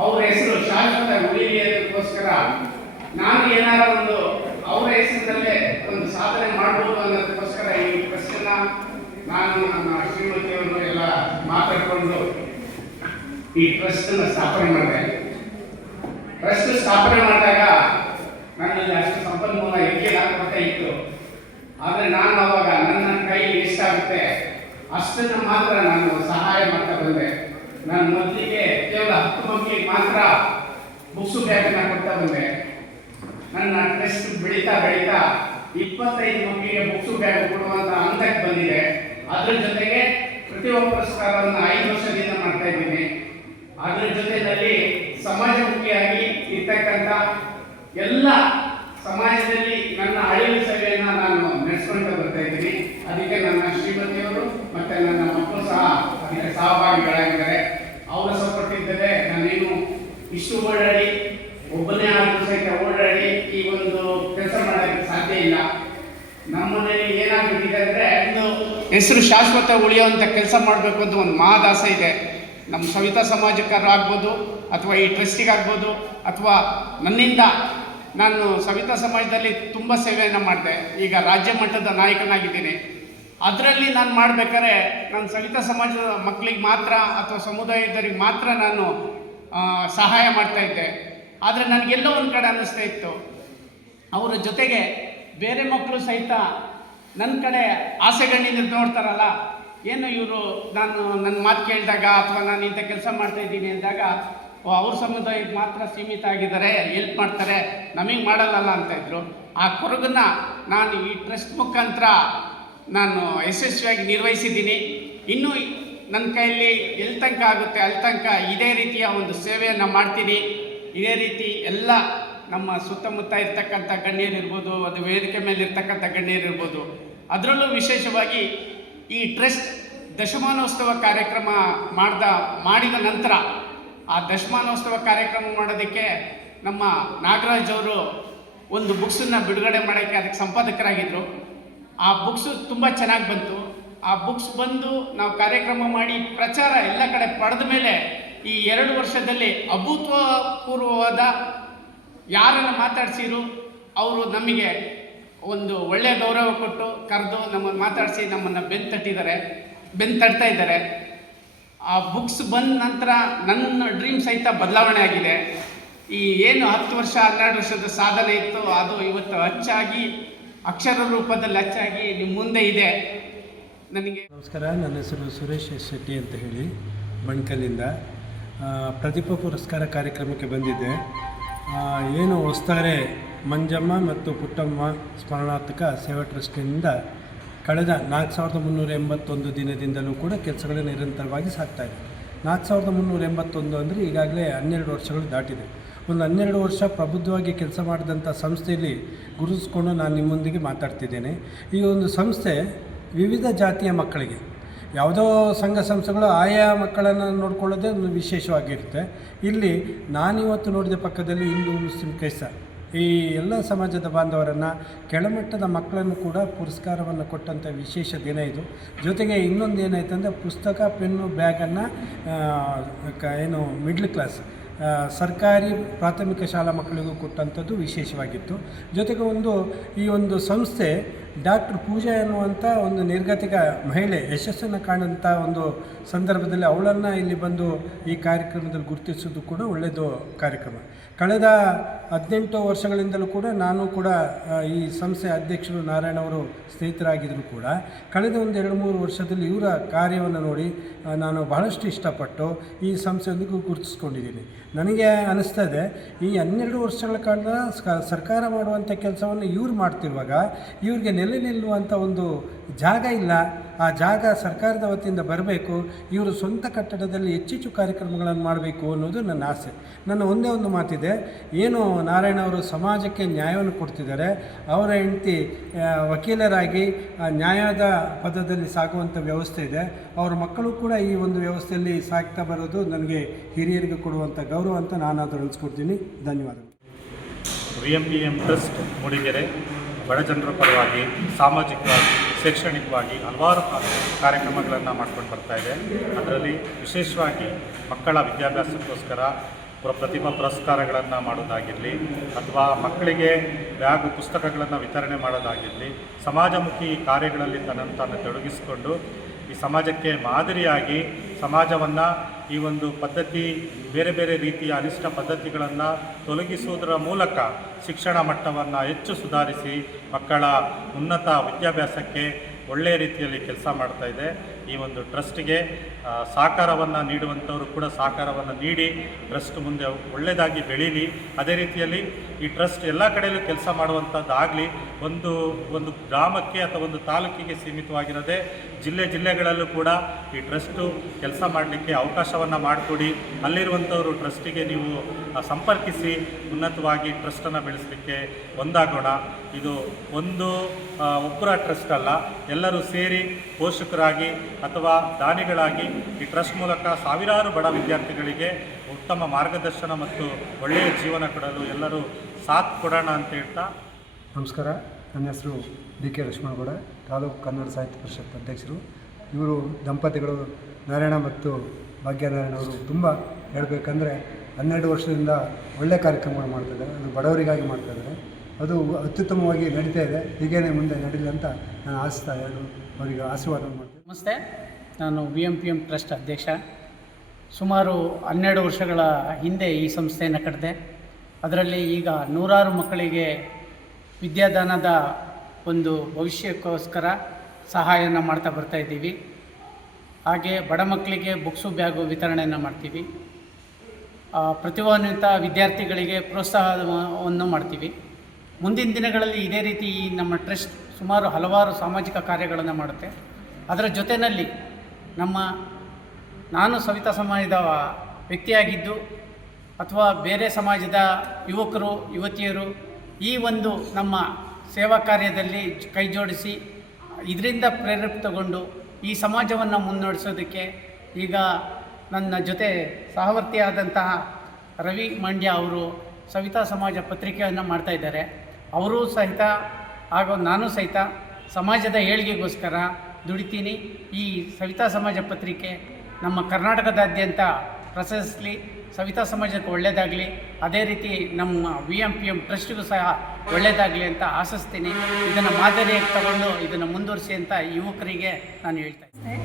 ಅವರ ಹೆಸರು ಶಾಶ್ವತ ಉಳಿಲಿ ಅದಕ್ಕೋಸ್ಕರ ನಾನು ಏನಾರ ಒಂದು ಅವರ ಹೆಸರಿನಲ್ಲೇ ಒಂದು ಸಾಧನೆ ಮಾಡ್ಬೋದು ಅನ್ನೋದಕ್ಕೋಸ್ಕರ ಈ ಟ್ರಸ್ಟನ್ನು ನಾನು ನಮ್ಮ ಶ್ರೀಮತಿಯವರು ಎಲ್ಲ ಮಾತಾಡಿಕೊಂಡು ಈ ಟ್ರಸ್ಟನ್ನು ಸ್ಥಾಪನೆ ಮಾಡಿದೆ. ಟ್ರಸ್ಟ್ ಸ್ಥಾಪನೆ ಮಾಡಿದಾಗ ನನ್ನಲ್ಲಿ ಅಷ್ಟು ಸಂಪನ್ಮೂಲ ಕೊರತೆ ಇತ್ತು. ಆದರೆ ನಾನು ಅವಾಗ ನನ್ನ ಕೈಲಿ ಎಷ್ಟಾಗುತ್ತೆ ಅಷ್ಟನ್ನು ಮಾತ್ರ ನಾನು ಸಹಾಯ ಮಾಡ್ತಾ ಬಂದೆ. ನಾನು ಮೊದಲಿಗೆ ಕೇವಲ 10 ಮಕ್ಕಳಿಗೆ ಮಾತ್ರ ಬುಕ್ಸು ಬ್ಯಾಗನ್ನು ಕೊಡ್ತಾ ಬಂದೆ. ನನ್ನ ಟ್ರಸ್ಟ್ ಬೆಳೀತಾ 25 ಮಕ್ಕಳಿಗೆ ಬುಕ್ಸು ಬ್ಯಾಗ್ ಕೊಡುವಂಥ ಹಂತಕ್ಕೆ ಬಂದಿದೆ. ಅದ್ರ ಜೊತೆಗೆ ಪ್ರತಿಭಾ ಪುರಸ್ಕಾರವನ್ನು 5 ವರ್ಷದಿಂದ ಮಾಡ್ತಾ ಇದ್ದೀನಿ. ಅದ್ರ ಜೊತೆಯಲ್ಲಿ ಸಮಾಜಮುಖಿಯಾಗಿ ಇರ್ತಕ್ಕಂಥ ಎಲ್ಲ ಸಮಾಜದಲ್ಲಿ ನನ್ನ ಅಳಿವು ಸೇವೆಯನ್ನು ನಾನು ನಡೆಸ್ಕೊಂಡು ಬರ್ತಾ ಇದ್ದೀನಿ. ಅದಕ್ಕೆ ನನ್ನ ಶ್ರೀಮತಿಯವರು ಮತ್ತು ನನ್ನ ಮಕ್ಕಳು ಸಹ ಅದಕ್ಕೆ ಸಹಭಾಗಿಗಳಾಗಿದ್ದಾರೆ. ಅವರ ಸಪೋರ್ಟ್ ಇದ್ದರೆ ನಾನೇನು ಇಷ್ಟು ಓಡಾಡಿ ಒಬ್ಬನೇ ಆದರೂ ಸಹಿತ ಓಡಾಡಿ ಈ ಒಂದು ಕೆಲಸ ಮಾಡೋಕ್ಕೆ ಸಾಧ್ಯ ಇಲ್ಲ. ನಮ್ಮ ಮನೆಯಲ್ಲಿ ಏನಾಗ್ಬಿಟ್ಟಿದೆ ಅಂದರೆ ಒಂದು ಹೆಸರು ಶಾಶ್ವತ ಉಳಿಯುವಂಥ ಕೆಲಸ ಮಾಡಬೇಕು ಅಂತ ಒಂದು ಮಹದಾಸೆ ಇದೆ. ನಮ್ಮ ಸವಿತಾ ಸಮಾಜಕ್ಕಾಗ್ಬೋದು ಅಥವಾ ಈ ಟ್ರಸ್ಟಿಗಾಗ್ಬೋದು ಅಥವಾ ನನ್ನಿಂದ ನಾನು ಸವಿತಾ ಸಮಾಜದಲ್ಲಿ ತುಂಬ ಸೇವೆಯನ್ನು ಮಾಡಿದೆ. ಈಗ ರಾಜ್ಯ ಮಟ್ಟದ ನಾಯಕನಾಗಿದ್ದೀನಿ. ಅದರಲ್ಲಿ ನಾನು ಮಾಡಬೇಕಾದ್ರೆ ನಾನು ಸವಿತಾ ಸಮಾಜದ ಮಕ್ಕಳಿಗೆ ಮಾತ್ರ ಅಥವಾ ಸಮುದಾಯದವರಿಗೆ ಮಾತ್ರ ನಾನು ಸಹಾಯ ಮಾಡ್ತಾಯಿದ್ದೆ. ಆದರೆ ನನಗೆಲ್ಲೋ ಒಂದು ಕಡೆ ಅನ್ನಿಸ್ತಾ ಇತ್ತು, ಅವರ ಜೊತೆಗೆ ಬೇರೆ ಮಕ್ಕಳು ಸಹಿತ ನನ್ನ ಕಡೆ ಆಸೆಗಣ್ಣಿಂದ ನೋಡ್ತಾರಲ್ಲ, ಏನು ಇವರು ನನ್ನ ಮಾತು ಕೇಳಿದಾಗ ಅಥವಾ ನಾನು ಇಂಥ ಕೆಲಸ ಮಾಡ್ತಾಯಿದ್ದೀನಿ ಅಂದಾಗ ಅವ್ರ ಸಮುದಾಯಕ್ಕೆ ಮಾತ್ರ ಸೀಮಿತ ಆಗಿದ್ದಾರೆ, ಹೆಲ್ಪ್ ಮಾಡ್ತಾರೆ, ನಮಗೆ ಮಾಡಲ್ಲಲ್ಲ ಅಂತಾಯಿದ್ರು. ಆ ಕೊರಗನ್ನು ನಾನು ಈ ಟ್ರಸ್ಟ್ ಮುಖಾಂತರ ನಾನು ಯಶಸ್ವಿಯಾಗಿ ನಿರ್ವಹಿಸಿದ್ದೀನಿ. ಇನ್ನೂ ನನ್ನ ಕೈಯಲ್ಲಿ ಎಲ್ಲಿ ತನಕ ಆಗುತ್ತೆ ಅಲ್ಲಿ ತನಕ ಇದೇ ರೀತಿಯ ಒಂದು ಸೇವೆಯನ್ನು ಮಾಡ್ತೀನಿ. ಇದೇ ರೀತಿ ಎಲ್ಲ ನಮ್ಮ ಸುತ್ತಮುತ್ತ ಇರ್ತಕ್ಕಂಥ ಗಣ್ಯರಿರ್ಬೋದು, ಅದು ವೇದಿಕೆ ಮೇಲೆ ಇರ್ತಕ್ಕಂಥ ಗಣ್ಯರಿರ್ಬೋದು, ಅದರಲ್ಲೂ ವಿಶೇಷವಾಗಿ ಈ ಟ್ರಸ್ಟ್ ದಶಮಾನೋತ್ಸವ ಕಾರ್ಯಕ್ರಮ ಮಾಡಿದ ನಂತರ ಆ ದಶಮಾನೋತ್ಸವ ಕಾರ್ಯಕ್ರಮ ಮಾಡೋದಕ್ಕೆ ನಮ್ಮ ನಾಗರಾಜ್ ಅವರು ಒಂದು ಬುಕ್ಸನ್ನು ಬಿಡುಗಡೆ ಮಾಡೋಕ್ಕೆ ಅದಕ್ಕೆ ಸಂಪಾದಕರಾಗಿದ್ದರು. ಆ ಬುಕ್ಸು ತುಂಬ ಚೆನ್ನಾಗಿ ಬಂತು. ಆ ಬುಕ್ಸ್ ಬಂದು ನಾವು ಕಾರ್ಯಕ್ರಮ ಮಾಡಿ ಪ್ರಚಾರ ಎಲ್ಲ ಕಡೆ ಪಡೆದ ಮೇಲೆ ಈ 2 ವರ್ಷದಲ್ಲಿ ಅಭೂತಪೂರ್ವವಾದ ಯಾರನ್ನು ಮಾತಾಡಿಸಿರು ಅವರು ನಮಗೆ ಒಂದು ಒಳ್ಳೆಯ ಗೌರವ ಕೊಟ್ಟು ಕರೆದು ನಮ್ಮನ್ನು ಮಾತಾಡಿಸಿ ನಮ್ಮನ್ನು ಬೆನ್ನು ತಟ್ತಾ ಇದ್ದಾರೆ. ಆ ಬುಕ್ಸ್ ಬಂದ ನಂತರ ನನ್ನ ಡ್ರೀಮ್ ಸಹಿತ ಬದಲಾವಣೆ ಆಗಿದೆ. ಈ ಏನು 10 ವರ್ಷ 12 ವರ್ಷದ ಸಾಧನೆ ಇತ್ತು ಅದು ಇವತ್ತು ಅಚ್ಚಾಗಿ ಅಕ್ಷರ ರೂಪದಲ್ಲಿ ಅಚ್ಚಾಗಿ ನಿಮ್ಮ ಮುಂದೆ ಇದೆ. ನನಗೆ ನಮಸ್ಕಾರ, ನನ್ನ ಹೆಸರು ಸುರೇಶ್ ಎಸ್ ಶೆಟ್ಟಿ ಅಂತ ಹೇಳಿ ಬಣ್ಕಲ್ಲಿಂದ. ಪ್ರತಿಭಾ ಪುರಸ್ಕಾರ ಕಾರ್ಯಕ್ರಮಕ್ಕೆ ಬಂದಿದ್ದೆ. ಏನು ಹೊಸ್ತಾರೆ ಮಂಜಮ್ಮ ಮತ್ತು ಪುಟ್ಟಮ್ಮ ಸ್ಮರಣಾರ್ಥಕ ಸೇವಾ ಟ್ರಸ್ಟಿನಿಂದ ಕಳೆದ 4381 ದಿನದಿಂದಲೂ ಕೂಡ ಕೆಲಸಗಳು ನಿರಂತರವಾಗಿ ಸಾಗ್ತಾಯಿದೆ. 4381 ಅಂದರೆ ಈಗಾಗಲೇ 12 ವರ್ಷಗಳು ದಾಟಿದೆ. ಒಂದು 12 ವರ್ಷ ಪ್ರಬುದ್ಧವಾಗಿ ಕೆಲಸ ಮಾಡಿದಂಥ ಸಂಸ್ಥೆಯಲ್ಲಿ ಗುರುತಿಸ್ಕೊಂಡು ನಾನು ನಿಮ್ಮೊಂದಿಗೆ ಮಾತಾಡ್ತಿದ್ದೇನೆ. ಈ ಒಂದು ಸಂಸ್ಥೆ ವಿವಿಧ ಜಾತಿಯ ಮಕ್ಕಳಿಗೆ, ಯಾವುದೋ ಸಂಘ ಸಂಸ್ಥೆಗಳು ಆಯಾ ಮಕ್ಕಳನ್ನು ನೋಡ್ಕೊಳ್ಳೋದೇ ಒಂದು ವಿಶೇಷವಾಗಿರುತ್ತೆ. ಇಲ್ಲಿ ನಾನಿವತ್ತು ನೋಡಿದ ಪಕ್ಕದಲ್ಲಿ ಹಿಂದೂ ಮುಸ್ಲಿಂ ಕ್ರೈಸ್ತ ಈ ಎಲ್ಲ ಸಮಾಜದ ಬಾಂಧವರನ್ನು, ಕೆಳಮಟ್ಟದ ಮಕ್ಕಳನ್ನು ಕೂಡ ಪುರಸ್ಕಾರವನ್ನು ಕೊಟ್ಟಂಥ ವಿಶೇಷ ದಿನ ಇದು. ಜೊತೆಗೆ ಇನ್ನೊಂದು ಏನಾಯ್ತಂದರೆ ಪುಸ್ತಕ, ಪೆನ್ನು, ಬ್ಯಾಗನ್ನು ಏನು ಮಿಡ್ಲ್ ಕ್ಲಾಸ್ ಸರ್ಕಾರಿ ಪ್ರಾಥಮಿಕ ಶಾಲಾ ಮಕ್ಕಳಿಗೂ ಕೊಟ್ಟಂಥದ್ದು ವಿಶೇಷವಾಗಿತ್ತು. ಜೊತೆಗೆ ಈ ಒಂದು ಸಂಸ್ಥೆ ಡಾಕ್ಟರ್ ಪೂಜಾ ಎನ್ನುವಂಥ ಒಂದು ನಿರ್ಗತಿಕ ಮಹಿಳೆ ಯಶಸ್ಸನ್ನು ಕಾಣುವಂಥ ಒಂದು ಸಂದರ್ಭದಲ್ಲಿ ಅವಳನ್ನು ಇಲ್ಲಿ ಬಂದು ಈ ಕಾರ್ಯಕ್ರಮದಲ್ಲಿ ಗುರುತಿಸೋದು ಕೂಡ ಒಳ್ಳೆಯದು ಕಾರ್ಯಕ್ರಮ. ಕಳೆದ 18 ವರ್ಷಗಳಿಂದಲೂ ಕೂಡ ನಾನು ಕೂಡ ಈ ಸಂಸ್ಥೆ ಅಧ್ಯಕ್ಷರು ನಾರಾಯಣ ಅವರು ಸ್ನೇಹಿತರಾಗಿದ್ದರೂ ಕೂಡ ಕಳೆದ ಒಂದು 2-3 ವರ್ಷದಲ್ಲಿ ಇವರ ಕಾರ್ಯವನ್ನು ನೋಡಿ ನಾನು ಬಹಳಷ್ಟು ಇಷ್ಟಪಟ್ಟು ಈ ಸಂಸ್ಥೆಯೊಂದಿಗೆ ಗುರುತಿಸ್ಕೊಂಡಿದ್ದೀನಿ. ನನಗೆ ಅನ್ನಿಸ್ತದೆ, ಈ 12 ವರ್ಷಗಳ ಕಾಲ ಸರ್ಕಾರ ಮಾಡುವಂಥ ಕೆಲಸವನ್ನು ಇವ್ರು ಮಾಡ್ತಿರುವಾಗ ಇವ್ರಿಗೆ ನೆಲೆ ನಿಲ್ಲುವಂಥ ಒಂದು ಜಾಗ ಇಲ್ಲ. ಆ ಜಾಗ ಸರ್ಕಾರದ ವತಿಯಿಂದ ಬರಬೇಕು. ಇವರು ಸ್ವಂತ ಕಟ್ಟಡದಲ್ಲಿ ಹೆಚ್ಚೆಚ್ಚು ಕಾರ್ಯಕ್ರಮಗಳನ್ನು ಮಾಡಬೇಕು ಅನ್ನೋದು ನನ್ನ ಆಸೆ. ನನ್ನ ಒಂದೇ ಒಂದು ಮಾತಿದೆ, ಏನು ನಾರಾಯಣ ಅವರು ಸಮಾಜಕ್ಕೆ ನ್ಯಾಯವನ್ನು ಕೊಡ್ತಿದ್ದಾರೆ, ಅವರ ಹೆಂಡತಿ ವಕೀಲರಾಗಿ ನ್ಯಾಯದ ಪದದಲ್ಲಿ ಸಾಗುವಂಥ ವ್ಯವಸ್ಥೆ ಇದೆ. ಅವರ ಮಕ್ಕಳು ಕೂಡ ಈ ಒಂದು ವ್ಯವಸ್ಥೆಯಲ್ಲಿ ಸಾಗ್ತಾ ಬರೋದು ನನಗೆ ಹಿರಿಯರಿಗೆ ಕೊಡುವಂಥ ಗೌರವ ಅಂತ ನಾನು ಅದನ್ನು ಅನಿಸ್ಕೊಡ್ತೀನಿ. ಧನ್ಯವಾದಗಳು. VMPM ಟ್ರಸ್ಟ್ ಮೂಡಿಗೆರೆ ಬಡ ಜನರ ಪರವಾಗಿ ಸಾಮಾಜಿಕವಾಗಿ, ಶೈಕ್ಷಣಿಕವಾಗಿ ಹಲವಾರು ಕಾರ್ಯಕ್ರಮಗಳನ್ನು ಮಾಡ್ಕೊಂಡು ಬರ್ತಾ ಇದೆ. ಅದರಲ್ಲಿ ವಿಶೇಷವಾಗಿ ಮಕ್ಕಳ ವಿದ್ಯಾಭ್ಯಾಸಕ್ಕೋಸ್ಕರ ಪ್ರತಿಭಾ ಪುರಸ್ಕಾರಗಳನ್ನು ಮಾಡೋದಾಗಿರಲಿ ಅಥವಾ ಮಕ್ಕಳಿಗೆ ಬ್ಯಾಗು ಪುಸ್ತಕಗಳನ್ನು ವಿತರಣೆ ಮಾಡೋದಾಗಿರಲಿ, ಸಮಾಜಮುಖಿ ಕಾರ್ಯಗಳಲ್ಲಿ ತನ್ನನ್ನು ತೊಡಗಿಸಿಕೊಂಡು ಈ ಸಮಾಜಕ್ಕೆ ಮಾದರಿಯಾಗಿ ಸಮಾಜವನ್ನು ಈ ಒಂದು ಪದ್ಧತಿ ಬೇರೆ ಬೇರೆ ರೀತಿಯ ಅನಿಷ್ಟ ಪದ್ಧತಿಗಳನ್ನು ತೊಲಗಿಸುವುದರ ಮೂಲಕ ಶಿಕ್ಷಣ ಮಟ್ಟವನ್ನು ಹೆಚ್ಚು ಸುಧಾರಿಸಿ ಮಕ್ಕಳ ಉನ್ನತ ವಿದ್ಯಾಭ್ಯಾಸಕ್ಕೆ ಒಳ್ಳೆಯ ರೀತಿಯಲ್ಲಿ ಕೆಲಸ ಮಾಡ್ತಾ ಇದೆ. ಈ ಒಂದು ಟ್ರಸ್ಟ್ಗೆ ಸಹಕಾರವನ್ನು ನೀಡುವಂಥವರು ಕೂಡ ಸಹಕಾರವನ್ನು ನೀಡಿ ಟ್ರಸ್ಟ್ ಮುಂದೆ ಒಳ್ಳೆಯದಾಗಿ ಬೆಳೀಲಿ. ಅದೇ ರೀತಿಯಲ್ಲಿ ಈ ಟ್ರಸ್ಟ್ ಎಲ್ಲ ಕಡೆಯಲ್ಲೂ ಕೆಲಸ ಮಾಡುವಂಥದ್ದಾಗಲಿ, ಒಂದು ಗ್ರಾಮಕ್ಕೆ ಅಥವಾ ಒಂದು ತಾಲೂಕಿಗೆ ಸೀಮಿತವಾಗಿರದೆ ಜಿಲ್ಲೆಗಳಲ್ಲೂ ಕೂಡ ಈ ಟ್ರಸ್ಟು ಕೆಲಸ ಮಾಡಲಿಕ್ಕೆ ಅವಕಾಶವನ್ನು ಮಾಡಿಕೊಡಿ. ಅಲ್ಲಿರುವಂಥವರು ಟ್ರಸ್ಟಿಗೆ ನೀವು ಸಂಪರ್ಕಿಸಿ ಉನ್ನತವಾಗಿ ಟ್ರಸ್ಟನ್ನು ಬೆಳೆಸಲಿಕ್ಕೆ ಒಂದಾಗೋಣ. ಇದು ಒಬ್ಬರ ಟ್ರಸ್ಟ್ ಅಲ್ಲ, ಎಲ್ಲರೂ ಸೇರಿ ಪೋಷಕರಾಗಿ ಅಥವಾ ದಾನಿಗಳಾಗಿ ಈ ಟ್ರಸ್ಟ್ ಮೂಲಕ ಸಾವಿರಾರು ಬಡ ವಿದ್ಯಾರ್ಥಿಗಳಿಗೆ ಉತ್ತಮ ಮಾರ್ಗದರ್ಶನ ಮತ್ತು ಒಳ್ಳೆಯ ಜೀವನ ಕೊಡಲು ಎಲ್ಲರೂ ಸಾಥ್ ಕೊಡೋಣ ಅಂತ ಹೇಳ್ತಾ. ನಮಸ್ಕಾರ, ನನ್ನ ಹೆಸರು ಡಿ ಕೆ ಲಕ್ಷ್ಮಣಗೌಡ, ತಾಲೂಕು ಕನ್ನಡ ಸಾಹಿತ್ಯ ಪರಿಷತ್ ಅಧ್ಯಕ್ಷರು. ಇವರು ದಂಪತಿಗಳು ನಾರಾಯಣ ಮತ್ತು ಭಾಗ್ಯನಾರಾಯಣ ಅವರು ತುಂಬ ಹೇಳಬೇಕಂದ್ರೆ 12 ವರ್ಷದಿಂದ ಒಳ್ಳೆಯ ಕಾರ್ಯಕ್ರಮಗಳು ಮಾಡ್ತಾಯಿದ್ದಾರೆ. ಅದು ಬಡವರಿಗಾಗಿ ಮಾಡ್ತಾಯಿದ್ದಾರೆ. ಅದು ಅತ್ಯುತ್ತಮವಾಗಿ ನಡೀತಾ ಇದೆ. ಹೀಗೇ ಮುಂದೆ ನಡೀಲಿ ಅಂತ ನಾನು ಆಶಿಸ್ತಾ ಅವರಿಗೆ ಆಶೀರ್ವಾದ ಮಾಡ್ತೀನಿ. ನಮಸ್ತೆ, ನಾನು VMPM ಟ್ರಸ್ಟ್ ಅಧ್ಯಕ್ಷ. ಸುಮಾರು 12 ವರ್ಷಗಳ ಹಿಂದೆ ಈ ಸಂಸ್ಥೆಯನ್ನು ಕಟ್ಟಿದೆ. ಅದರಲ್ಲಿ ಈಗ ನೂರಾರು ಮಕ್ಕಳಿಗೆ ವಿದ್ಯಾದಾನದ ಒಂದು ಭವಿಷ್ಯಕ್ಕೋಸ್ಕರ ಸಹಾಯನ ಮಾಡ್ತಾ ಬರ್ತಾಯಿದ್ದೀವಿ. ಹಾಗೆ ಬಡ ಮಕ್ಕಳಿಗೆ ಬುಕ್ಸು ಬ್ಯಾಗು ವಿತರಣೆಯನ್ನು ಮಾಡ್ತೀವಿ. ಪ್ರತಿಭಾನ್ವಿತ ವಿದ್ಯಾರ್ಥಿಗಳಿಗೆ ಪ್ರೋತ್ಸಾಹವನ್ನು ಮಾಡ್ತೀವಿ. ಮುಂದಿನ ದಿನಗಳಲ್ಲಿ ಇದೇ ರೀತಿ ನಮ್ಮ ಟ್ರಸ್ಟ್ ಸುಮಾರು ಹಲವಾರು ಸಾಮಾಜಿಕ ಕಾರ್ಯಗಳನ್ನು ಮಾಡುತ್ತೆ. ಅದರ ಜೊತೆಯಲ್ಲಿ ನಾನು ಸವಿತಾ ಸಮಾಜದ ವ್ಯಕ್ತಿಯಾಗಿದ್ದು ಅಥವಾ ಬೇರೆ ಸಮಾಜದ ಯುವಕರು ಯುವತಿಯರು ಈ ಒಂದು ನಮ್ಮ ಸೇವಾ ಕಾರ್ಯದಲ್ಲಿ ಕೈ ಜೋಡಿಸಿ ಇದರಿಂದ ಪ್ರೇರೇಪಿತಗೊಂಡು ಈ ಸಮಾಜವನ್ನು ಮುನ್ನಡೆಸೋದಕ್ಕೆ ಈಗ ನನ್ನ ಜೊತೆ ಸಹವರ್ತಿಯಾದಂತಹ ರವಿ ಮಂಡ್ಯ ಅವರು ಸವಿತಾ ಸಮಾಜ ಪತ್ರಿಕೆಯನ್ನು ಮಾಡ್ತಾಯಿದ್ದಾರೆ. ಅವರೂ ಸಹಿತ ಹಾಗೂ ನಾನು ಸಹಿತ ಸಮಾಜದ ಏಳಿಗೆಗೋಸ್ಕರ ದುಡಿತೀನಿ. ಈ ಸವಿತಾ ಸಮಾಜ ಪತ್ರಿಕೆ ನಮ್ಮ ಕರ್ನಾಟಕದಾದ್ಯಂತ ಪ್ರಶಸ್ತಿ ಸವಿತಾ ಸಮಾಜಕ್ಕೆ ಒಳ್ಳೆಯದಾಗಲಿ, ಅದೇ ರೀತಿ ನಮ್ಮ VMPM ಟ್ರಸ್ಟಿಗೂ ಸಹ ಒಳ್ಳೆಯದಾಗಲಿ ಅಂತ ಆಶಿಸ್ತೀನಿ. ಇದನ್ನು ಮಾದರಿಯಾಗಿ ತಗೊಂಡು ಇದನ್ನು ಮುಂದುವರಿಸಿ ಅಂತ ಯುವಕರಿಗೆ ನಾನು ಹೇಳ್ತಾ ಇದ್ದೆ.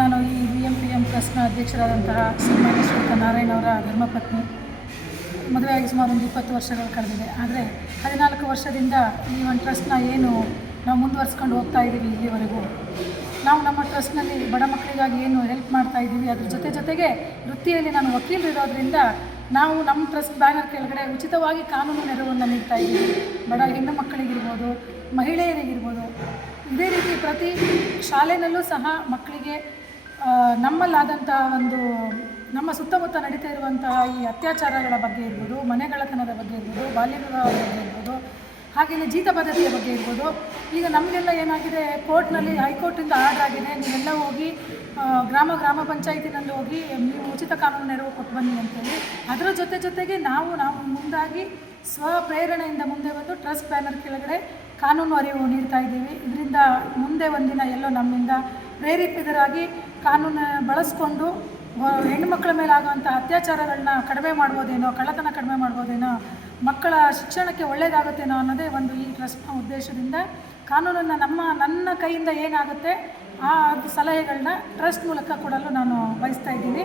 ನಾನು ಈ VMPM ಟ್ರಸ್ಟ್ನ ಅಧ್ಯಕ್ಷರಾದಂತಹ ಶ್ರೀಮಾನ್ ಶ್ರೀಯುತ ನಾರಾಯಣ ಅವರ ಧರ್ಮಪತ್ನಿ. ಮದುವೆಯಾಗಿ ಸುಮಾರು ಒಂದು 20 ವರ್ಷಗಳು ಕಳೆದಿದೆ. ಆದರೆ 14 ವರ್ಷದಿಂದ ಈ ಒಂದು ಟ್ರಸ್ಟ್ನ ನಾವು ಮುಂದುವರಿಸ್ಕೊಂಡು ಹೋಗ್ತಾ ಇದ್ದೀವಿ. ಇಲ್ಲಿವರೆಗೂ ನಾವು ನಮ್ಮ ಟ್ರಸ್ಟ್ನಲ್ಲಿ ಬಡ ಮಕ್ಕಳಿಗಾಗಿ ಏನು ಹೆಲ್ಪ್ ಮಾಡ್ತಾ ಇದ್ದೀವಿ, ಅದ್ರ ಜೊತೆಗೆ ವೃತ್ತಿಯಲ್ಲಿ ನಾನು ವಕೀಲರಿರೋದ್ರಿಂದ ನಾವು ನಮ್ಮ ಟ್ರಸ್ಟ್ ಬ್ಯಾನರ್ ಕೆಳಗಡೆ ಉಚಿತವಾಗಿ ಕಾನೂನು ನೆರವನ್ನು ನೀಡ್ತಾ ಇದ್ದೀವಿ. ಬಡ ಹೆಣ್ಣು ಮಕ್ಕಳಿಗಿರ್ಬೋದು, ಮಹಿಳೆಯರಿಗಿರ್ಬೋದು. ಇದೇ ರೀತಿ ಪ್ರತಿ ಶಾಲೆಯಲ್ಲೂ ಸಹ ಮಕ್ಕಳಿಗೆ ನಮ್ಮಲ್ಲಾದಂಥ ನಮ್ಮ ಸುತ್ತಮುತ್ತ ನಡೀತಾ ಇರುವಂತಹ ಈ ಅತ್ಯಾಚಾರಗಳ ಬಗ್ಗೆ ಇರ್ಬೋದು, ಮನೆಗಳತನದ ಬಗ್ಗೆ ಇರ್ಬೋದು, ಬಾಲ್ಯ ವಿವಾಹದ ಬಗ್ಗೆ ಇರ್ಬೋದು, ಹಾಗೆಯೇ ಜೀತ ಪದ್ಧತಿಯ ಬಗ್ಗೆ ಇರ್ಬೋದು. ಈಗ ನಮಗೆಲ್ಲ ಏನಾಗಿದೆ, ಕೋರ್ಟ್ನಲ್ಲಿ ಹೈಕೋರ್ಟಿಂದ ಆರ್ಡರ್ ಆಗಿದೆ, ನೀವೆಲ್ಲ ಹೋಗಿ ಗ್ರಾಮ ಪಂಚಾಯತಿನಲ್ಲಿ ಹೋಗಿ ನೀವು ಉಚಿತ ಕಾನೂನು ನೆರವು ಕೊಟ್ಟು ಬನ್ನಿ ಅಂತೇಳಿ. ಅದರ ಜೊತೆಗೆ ನಾವು ಮುಂದಾಗಿ ಸ್ವಪ್ರೇರಣೆಯಿಂದ ಮುಂದೆ ಬಂದು ಟ್ರಸ್ಟ್ ಬ್ಯಾನರ್ ಕೆಳಗಡೆ ಕಾನೂನು ಅರಿವು ನೀಡ್ತಾ ಇದ್ದೀವಿ. ಇದರಿಂದ ಮುಂದೆ ಒಂದಿನ ಎಲ್ಲೋ ನಮ್ಮಿಂದ ಪ್ರೇರೇಪಿತರಾಗಿ ಕಾನೂನು ಬಳಸ್ಕೊಂಡು ಹೆಣ್ಣುಮಕ್ಕಳ ಮೇಲೆ ಆಗುವಂಥ ಅತ್ಯಾಚಾರಗಳನ್ನ ಕಡಿಮೆ ಮಾಡ್ಬೋದೇನೋ, ಕಳ್ಳತನ ಕಡಿಮೆ ಮಾಡ್ಬೋದೇನೋ, ಮಕ್ಕಳ ಶಿಕ್ಷಣಕ್ಕೆ ಒಳ್ಳೆಯದಾಗುತ್ತೇನೋ ಅನ್ನೋದೇ ಈ ಟ್ರಸ್ಟ್ನ ಉದ್ದೇಶದಿಂದ ಕಾನೂನನ್ನು ನನ್ನ ಕೈಯಿಂದ ಏನಾಗುತ್ತೆ ಆ ಸಲಹೆಗಳನ್ನ ಟ್ರಸ್ಟ್ ಮೂಲಕ ಕೊಡಲು ನಾನು ಬಯಸ್ತಾ ಇದ್ದೀನಿ.